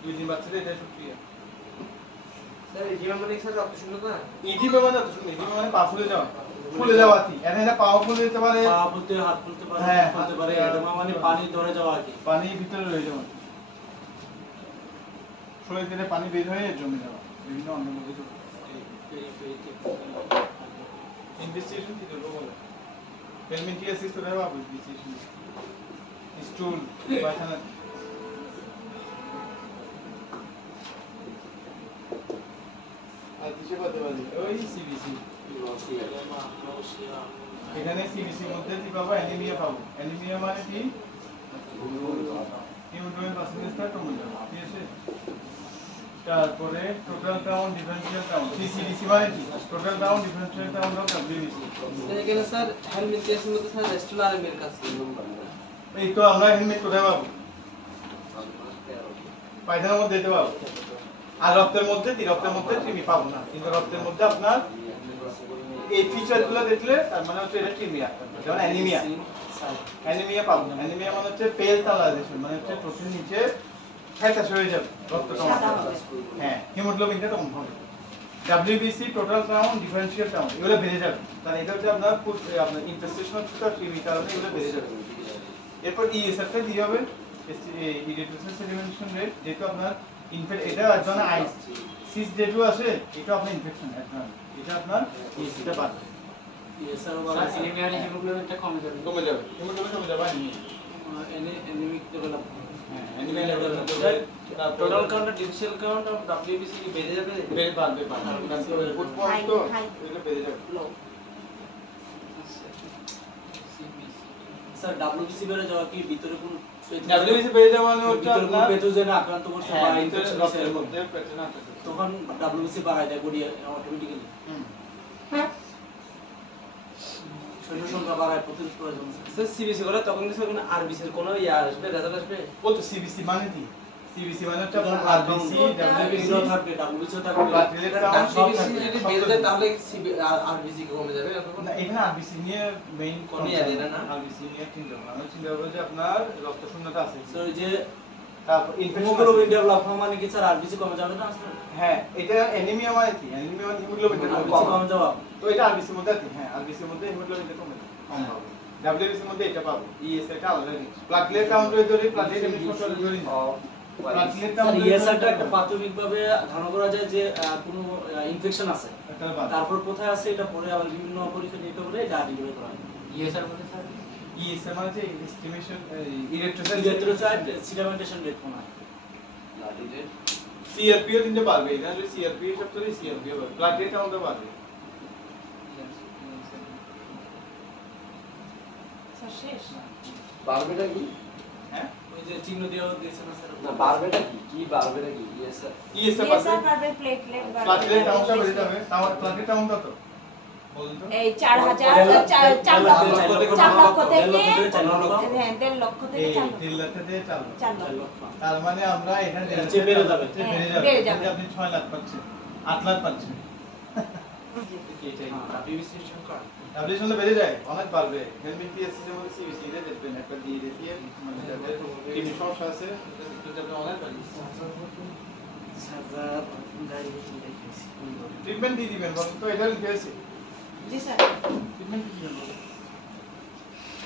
2 দিন বাচ্চাদের এটা সক্রিয়। স্যার এই জিওমেট্রিক স্যার রক্ত শূন্যতা ইডি মানে তো শুনুন, ইডি মানে পা ফুলে যাওয়া, ফুলে যাওয়া কি এটা পাওয়ারফুল হতে পারে, পা ফুলতে, হাত ফুলতে পারে, হ্যাঁ, ফুলতে পারে, হাত- এটা মানে পানি ধরে যাওয়া আর কি। পানির ভিতরে রয়ে যাওয়া, শরীর থেকে পানি বের হয়ে জমে যাওয়া বিভিন্ন অঙ্গের মধ্যে জমে যাওয়া। ইনভেস্টিগেশন কি করবো বলো? হেলমিনটিয়াসিস তো দেওয়া হবে ইনভেস্টিগেশন, স্টুল পায়খানা। আর কিছু করতে পারি ওই সিবিসি, এখানে সিবিসির মধ্যে কি পাবো? অ্যানিমিয়া পাবো। অ্যানিমিয়া মানে কি? হিমোগ্লোবিন পার্সেন্টেজটা কমে যাবে, ঠিক আছে? তারপরে total count, differential count, CBC মানে কি? Total count, differential count of WBC. এখানে স্যার হেলমিনটিয়াসের মধ্যে স্যার রেস্টুলার এর কাছে এই তো আমরা হেলমেট কোথায় পাবো? পায়খানার মধ্যে দিতে পাবো। আর রক্তের মধ্যে টিবি পাবো না, কিন্তু রক্তের মধ্যে আপনার এই ফিচারগুলো দেখলে তার মানে হচ্ছে এটা টিবি, যেমন অ্যানিমিয়া। অ্যানিমিয়া পাবো না। অ্যানিমিয়া মানে হচ্ছে পেল তালাইজেশন, মানে হচ্ছে প্রোটিন নিচে ফ্যাটাস হয়ে যাবে, রক্ত কম সাদা হবে। হবে। হ্যাঁ, হিমোগ্লোবিনটা কম হবে। WBC, total count, differential count এগুলো বেড়ে যাবে, কারণ এটা হচ্ছে আপনার আপনার ইনফেস্টেশন হচ্ছে তার টিবি কারণে এগুলো বেড়ে যাবে। এরপর ইএসএফটা কি হবে? ইরিটেশন সেডিমেন্টেশন রেট, যেহেতু আপনার এটা একজন আইস সিস যেটু আছে, এটা আপনার ইনফেকশন একজন, এটা আপনার ইএসএফটা বাড়বে, এছাড়াও বলা আছে হিমোগ্লোবিনটা কমে যাবে। কমে যাবে, হিমোগ্লোবিন কমে যাবে। Anaemic develop. হ্যাঁ, anaemia level total count differential count of WBC কি বেড়ে যাবে? বাড়বে, ফুড পয়েন্ট তো এগুলো বেড়ে যাবে। স্যার ডব্লিউবিসি বেড়ে যাওয়া কি ভিতরে কোন ডব্লিউবিসি বেড়ে যাওয়া মানে হচ্ছে ভিতরে কোন আপনার পেথোজেনে আক্রান্ত করছে বা হ্যাঁ, ইনফেকশন রক্তের মধ্যে পেছনে আছে। তখন ডব্লিউবিসি বাড়ায় দেয় বডি অটোমেটিক্যালি। শরীর সংখ্যা বাড়ায়, প্রতিরোধ প্রয়োজন। স্যার সিবিসি করে তখন কি স্যার আরবিসি এর কোনো আসবে, রেজাল্ট আসবে? ও তো সিবিসি মানে কি? সিবিসি মানে হচ্ছে আপনার আরবিসি, ডব্লিউবিসি, এগুলো থাকবে, ডব্লিউবিসিও থাকবে। প্লাটলেট কাউন্ট সব ডব্লিউবিসি থাকবে। যদি বেড়ে যায় তাহলে আরবিসি কমে যাবে না, এখানে আরবিসি নিয়ে মেইন কোন এরিয়া না? আরবিসি নিয়ে চিন্তা করব। আমরা চিন্তা করব যে আপনার রক্ত শূন্যতা আছে, স্যার ওই যে তারপর ইনফেকশন। হিমোগ্লোবিন ডেভেলপ হওয়া মানে কি স্যার আরবিসি কমে যাবে না স্যার? হ্যাঁ, এটা অ্যানিমিয়া মানে কি? অ্যানিমিয়া মানে হিমোগ্লোবিনটা আরবিসি কম। কমে যাওয়া। তো এটা আরবিসির মধ্যে আছে। হ্যাঁ, আরবিসির মধ্যে হিমোগ্লোবিনটা কম পাবে। ডব্লিউবিসির মধ্যে এটা পাবো, ইএস এটা আলাদা জিনিস। প্লাটলেট কাউন্ট হয়ে ধরি, প্লাটলেট এমনি কত ধরি না। প্লাটলেট স্যার কাউন্ট ইএসআরটা একটা প্রাথমিকভাবে ধারণা করা যায় যে কোনো ইনফেকশন আছে, একটা বাদ। তারপর কোথায় আছে এটা পরে আবার বিভিন্ন পরীক্ষা নিরীক্ষা করে এটা আইডেন্টিফাই করা হয়। ইএসআর মধ্যে স্যার ইএসএ মানে যে এস্টিমেশন ইলেকট্রিসাইড সিডামেন্টেশন রেট কোন হয় সিআরপিও দিতে পারবে এটা যদি সিআরপি সব তো সিআরপিও পারবে ব্লাড রেট আমাদের পারবে স্যার শেষ বারবেটা কি? হ্যাঁ ওই যে চিহ্ন দেওয়া দিয়েছে না স্যার না বারবেটা কি? কি বারবেটা কি? ইএসআর ইএসএ ইএসআর পারবে পারবে প্লেটলেট প্লাটলেট কাউন্টটা বেড়ে যাবে তাহলে প্লাটলেট কাউন্ট কত বলুন তো এই 4000 4 লক্ষ থেকে 4 লক্ষ থেকে হ্যাঁ 1.5 লক্ষ থেকে এই 4 লক্ষ 3 লাখ থেকে 4 লাখ 4 লক্ষ তার মানে আমরা এখানে নিচে বেড়ে যাবে। বেড়ে যাবে। আপনি 6 লাখ পাচ্ছেন 8 লাখ পাচ্ছেন এটাই বিবিসি সংখ্যা অ্যাপ্লিকেশন বেড়ে যায় অনেক বাড়বে হেলমেট পিএসসি যেমন সিবিসি রে দেখবেন একটা দিয়ে দিয়ে মানে যাদের টিভি সমস্যা আছে এটা আপনি অনেক পাবেন হাজার গাড়ি বেশি দেখেছি ট্রিটমেন্ট দিয়ে দিবেন বলুন তো এটা লিখে আছে জি স্যার ট্রিটমেন্ট কি দিবেন বলুন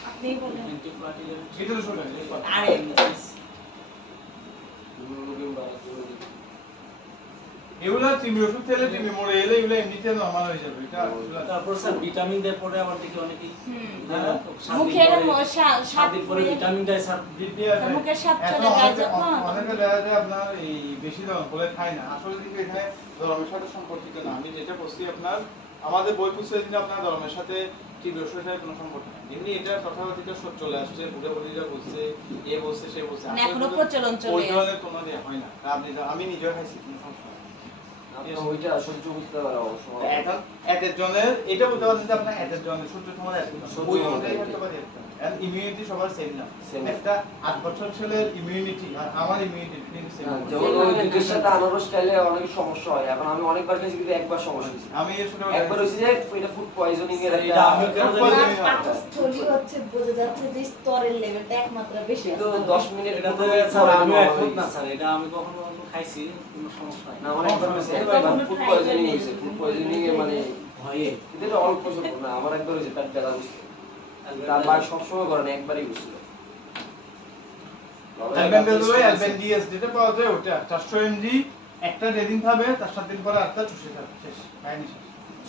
আপনিই বলেন এটা তো শুনুন আরে এগুলা টিমি ওষুধ খেলে টিমি মরে এলে এগুলো এমনিতে নরমাল হয়ে যাবে এটা তারপর স্যার ভিটামিন দেওয়ার পরে আবার দেখি অনেকেই মুখের স্বাদ স্বাদ পরে ভিটামিন দেয় স্যার মুখের স্বাদ চলে যায় যখন অনেকে দেখা যায় আপনার এই বেশি গরম বলে খায় না আসলে কিন্তু এখানে গরমের সাথে সম্পর্কিত না আমি যেটা বলছি আপনার আমাদের বই পুস্তকে কিন্তু আপনার গরমের সাথে টিবি ওষুধের সাথে কোনো সম্পর্ক নেই এমনি এটা তথাকথিত সব চলে আসছে বুড়ে বুড়িরা বলছে এ বলছে সে বলছে মানে এখনো প্রচলন চলে ওই আছে। ধরনের কোনো দেয়া হয় না আপনি আমি নিজেও খাইছি কোনো সমস্যা নেই। আপনি ওইটা সহ্য করতে পারে অবশ্য এখন এদের জনের এটা বলতে পারেন যে আপনার এদের জনের সূর্য তোমার ওই অনুযায়ী হতে পারে এন্ড ইমিউনিটি সবার সেম না Same। একটা 8 বছর ছেলের ইমিউনিটি আর আমার ইমিউনিটি কিন্তু সেম হ্যাঁ, যেমন ওই দুধের সাথে আনারস খাইলে অনেক সমস্যা হয় এখন আমি অনেকবার খেয়েছি কিন্তু একবার সমস্যা হয়েছে আমি এর শুনে একবার হয়েছে যে এটা ফুড পয়জনিং এর এটা আমিও কেন জানি পাকস্থলী হচ্ছে বোঝা যাচ্ছে যে স্তরের লেভেলটা একমাত্র বেশি কিন্তু আছে। 10 মিনিট এটা তো স্যার আমিও একমত না স্যার এটা আমি কখনো কখনো খাইছি কোনো সমস্যা হয় না না আমার একবার হয়েছে ফুড পয়জনিং হয়েছে ফুড পয়জনিং এ মানে ভয়ে কিন্তু এটা অল্প স্বল্প না আমার একবার হয়েছে পেট ব্যথা হয়েছে তার বাদ সবসময় করে না একবারই হয়েছিল অ্যালবেন্ডাজোল অ্যালবেন্ডিয়াস যেটা পাওয়া যায় ওটা 400 এমজি একটা যেদিন খাবে তার 7 দিন পরে আরেকটা চুষে খাবে শেষ কাহিনী শেষ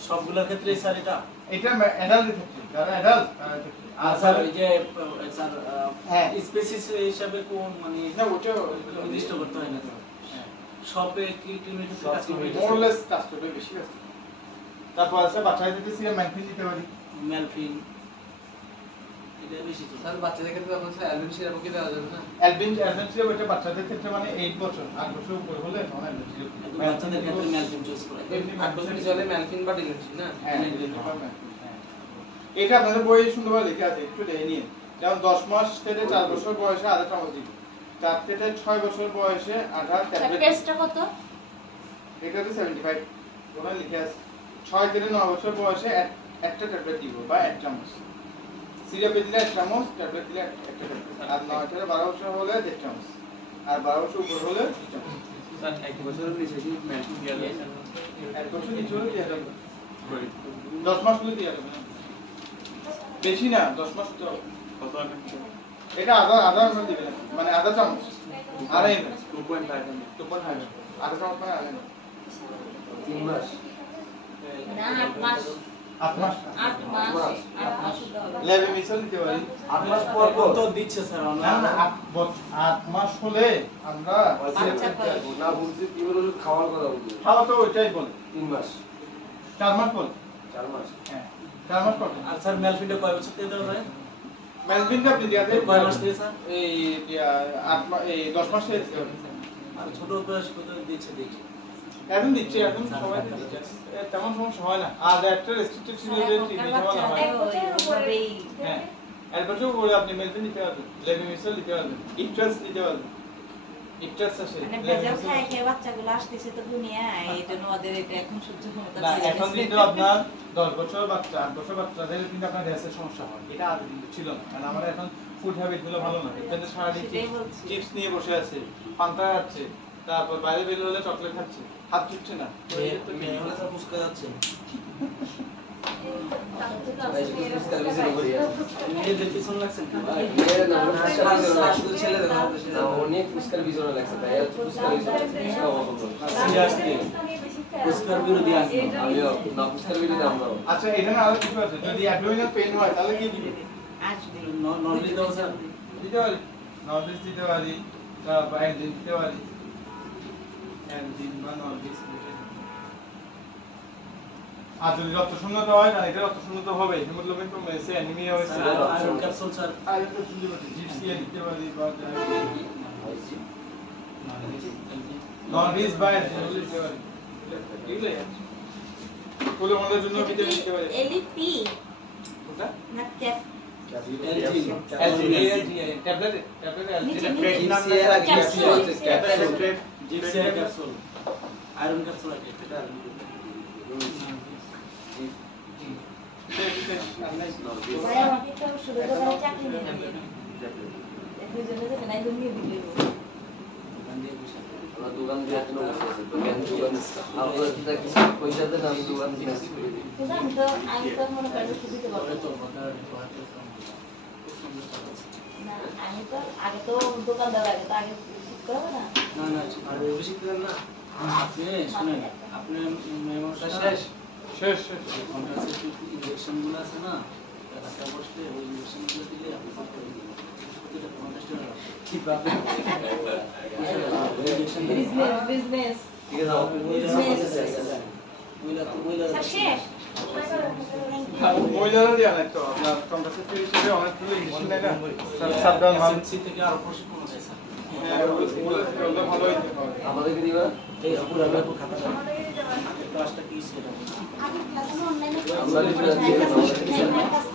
সবগুলোর ক্ষেত্রে স্যার এটা এটা অ্যাডাল্টের ক্ষেত্রে যারা অ্যাডাল্ট তাদের ক্ষেত্রে আর স্যার এই যে স্যার হ্যাঁ। স্পেসিস হিসাবে কোন মানে না ওটা নির্দিষ্ট করতে হয় না স্যার সবে কি টিমেটিভ কাজ করবে মোরলেস কাজ করবে বেশি কাজ করবে। তারপর আছে বাচ্চাদের দিতে সিরাম ম্যানফিন দিতে পারি মেলফিন এটা বেশি তো স্যার বাচ্চাদের ক্ষেত্রে আপনার স্যার অ্যালবিন সিরাপ কি দেওয়া যাবে না? অ্যালবিন সিরাপ এটা বাচ্চাদের ক্ষেত্রে মানে 8 বছর 8 বছর উপর হলে তখন অ্যালবিন সিরাপ বাচ্চাদের ক্ষেত্রে মেলফিন চুজ করে 8 বছর চলে ম্যালফিন বা ডিলেনসিন না? হ্যাঁ, এটা আপনাদের বইয়ে সুন্দরভাবে লেখা আছে একটু দেখে নিন যেমন 10 মাস থেকে 4 বছর বয়সে আধা চামচ দিবে 4 থেকে 6 বছর বয়সে আধা ট্যাবলেট পেস্টটা কত এটা তো 75 ওখানে লেখা আছে 6 থেকে 9 বছর বয়সে একটা ট্যাবলেট দিব বা 1 চামচ সিরাপে দিলে 1 চামচ ট্যাবলেট দিলে একটা ট্যাবলেট আর 9 থেকে 12 বছর হলে 1.5 চামচ আর 12 বছর উপর হলে 2 চামচ স্যার 1 বছরের নিচে কি ম্যালফিন দেওয়া যায়? 1 বছর নিচে হলে দিয়ে যাবে 10 মাস হলে দিয়ে যাবে না বেশি না 10 মাস তো কত আগে? এটা আধা এমএল দিবেন মানে আধা চামচ আড়াই এমএল 2.5 ml। 2.5 আধা চামচ মানে আড়াই এমএল 3 মাস না 8 মাস 8 মাস 8 মাস 8 মাস হবে লেভে মিশন দিতে পারি 8 মাস পর পর তো দিচ্ছে স্যার না না 8 মাস হলে আমরা বাচ্চা করে। না বলছি কি বলে খাওয়ার কথা বলছি খাওয়া তো ওইটাই বলে 3 মাস 4 মাস বলে 4 মাস হ্যাঁ 4 মাস পর আর স্যার মেলফিনটা কয় বছর থেকে দেওয়া যায় মেলভিনটা আপনি দিয়াতে কয় মাস থেকে স্যার এই 8 মাস এই 10 মাস থেকে দিতে হবে আর ছোট বয়স কত দিচ্ছে দেখি এখন দিচ্ছে এখন সবাই দিচ্ছে তেমন সমস্যা হয় না আর একটা রেস্ট্রিক্টেড ছিল যে টিভি দেওয়া হয় হ্যাঁ এর বছর বলে আপনি মেলভিন দিতে পারবেন লেভে মিশন দিতে পারবেন ইপটাস দিতে পারবেন ইপটাস আছে মানে বেজাল খায় খেয়ে বাচ্চাগুলো আসতেছে তো দুনিয়ায় এই জন্য ওদের এটা এখন সহ্য ক্ষমতা না বেড়ে এখন গেছে। কিন্তু আপনার 10 বছর বাচ্চা 8 বছর বাচ্চাদের কিন্তু আপনার গ্যাসের সমস্যা হয় এটা আগে কিন্তু ছিল না কারণ আমাদের এখন ফুড হ্যাবিট গুলো ভালো না কিন্তু সারাদিন সেটাই বলছি। চিপস নিয়ে বসে আছে পান্তা খাচ্ছে তারপর বাইরে বের হলে চকলেট খাচ্ছে হাত ধুচ্ছে না মেয়ে হলে স্যার ফুসকা যাচ্ছে মেয়েদের পিছন লাগছেন কি শুধু ছেলেদের মধ্যে না অনেক ফুসকার বিজনে লাগছে তাই ফুসকার সিরিয়াসলি ফুসকার বিরোধী আছে আমিও না ফুসকার বিজনে আমরা আচ্ছা এখানে আরো কিছু আছে যদি অ্যাবডোমিনাল পেইন হয় তাহলে কি দিবে আসবে নর্মালি দাও স্যার দিতে পারি নর্থ দিতে পারি তারপর একদিন দিতে পারি একদিন বা নর্থ আর যদি রক্ত শূন্যতা হয় না এটা রক্ত শূন্যতা হবে হিমোগ্লোবিন কমেছে অ্যানিমিয়া হয়েছে iron capsule sir iron capsule দিতে পারি জিপসিয়া দিতে পারি বা নর্থ বা দিতে পারি এগুলাই কোলে মনের জন্য ভিটামিন দিতে পারি এলিপি ওটা না ক্যাপ ট্যাবলেট জিপসিয়া ক্যাপসুল আয়রন ক্যাপসুল আছে এটা ভাই আমাকে তো শুরু করে চাকরি নিয়ে দিবে দুজনে যে নাই দুনিয়া দিবে আমরা দোকান দিয়ে একটা বসেছি দোকান আমরা যেটা কিছু পয়সা দেন আমি দোকান দিয়ে কিন্তু আমি তো মনে করি শুধু দিতে পারবো তো কথা না আমি তো আগে তো দোকানদার আগে তো আগে ঠিক করবো না না না আর বেশি দিলেন না আপনি শুনেন আপনি মেমোটা শেষ শেষ কন্ট্রাসেপটিভ ইনজেকশনগুলো আছে না টাকা বসলে ওই ইনজেকশনগুলো দিলে আপনি পাস করে দিবেন এটা 50 টাকা কি পাবেন ইনজেকশন বিজনেস ঠিক আছে ওইলা স্যার শেষ মহিলারা দেওয়া নাই তো আপনার কন্ট্রাসেপটিভ হিসেবে অনেকগুলো ইঞ্জেকশন দেয় না সাবধান হন এসএনসি থেকে আরো প্রশিক্ষণ আছে স্যার হ্যাঁ ওগুলো ভালো হইতে পারে আমাদেরকে দিবা এই পুরো আমি খাতা ক্লাসটা কি ছিল আমি ক্লাসে অনলাইনে আমরা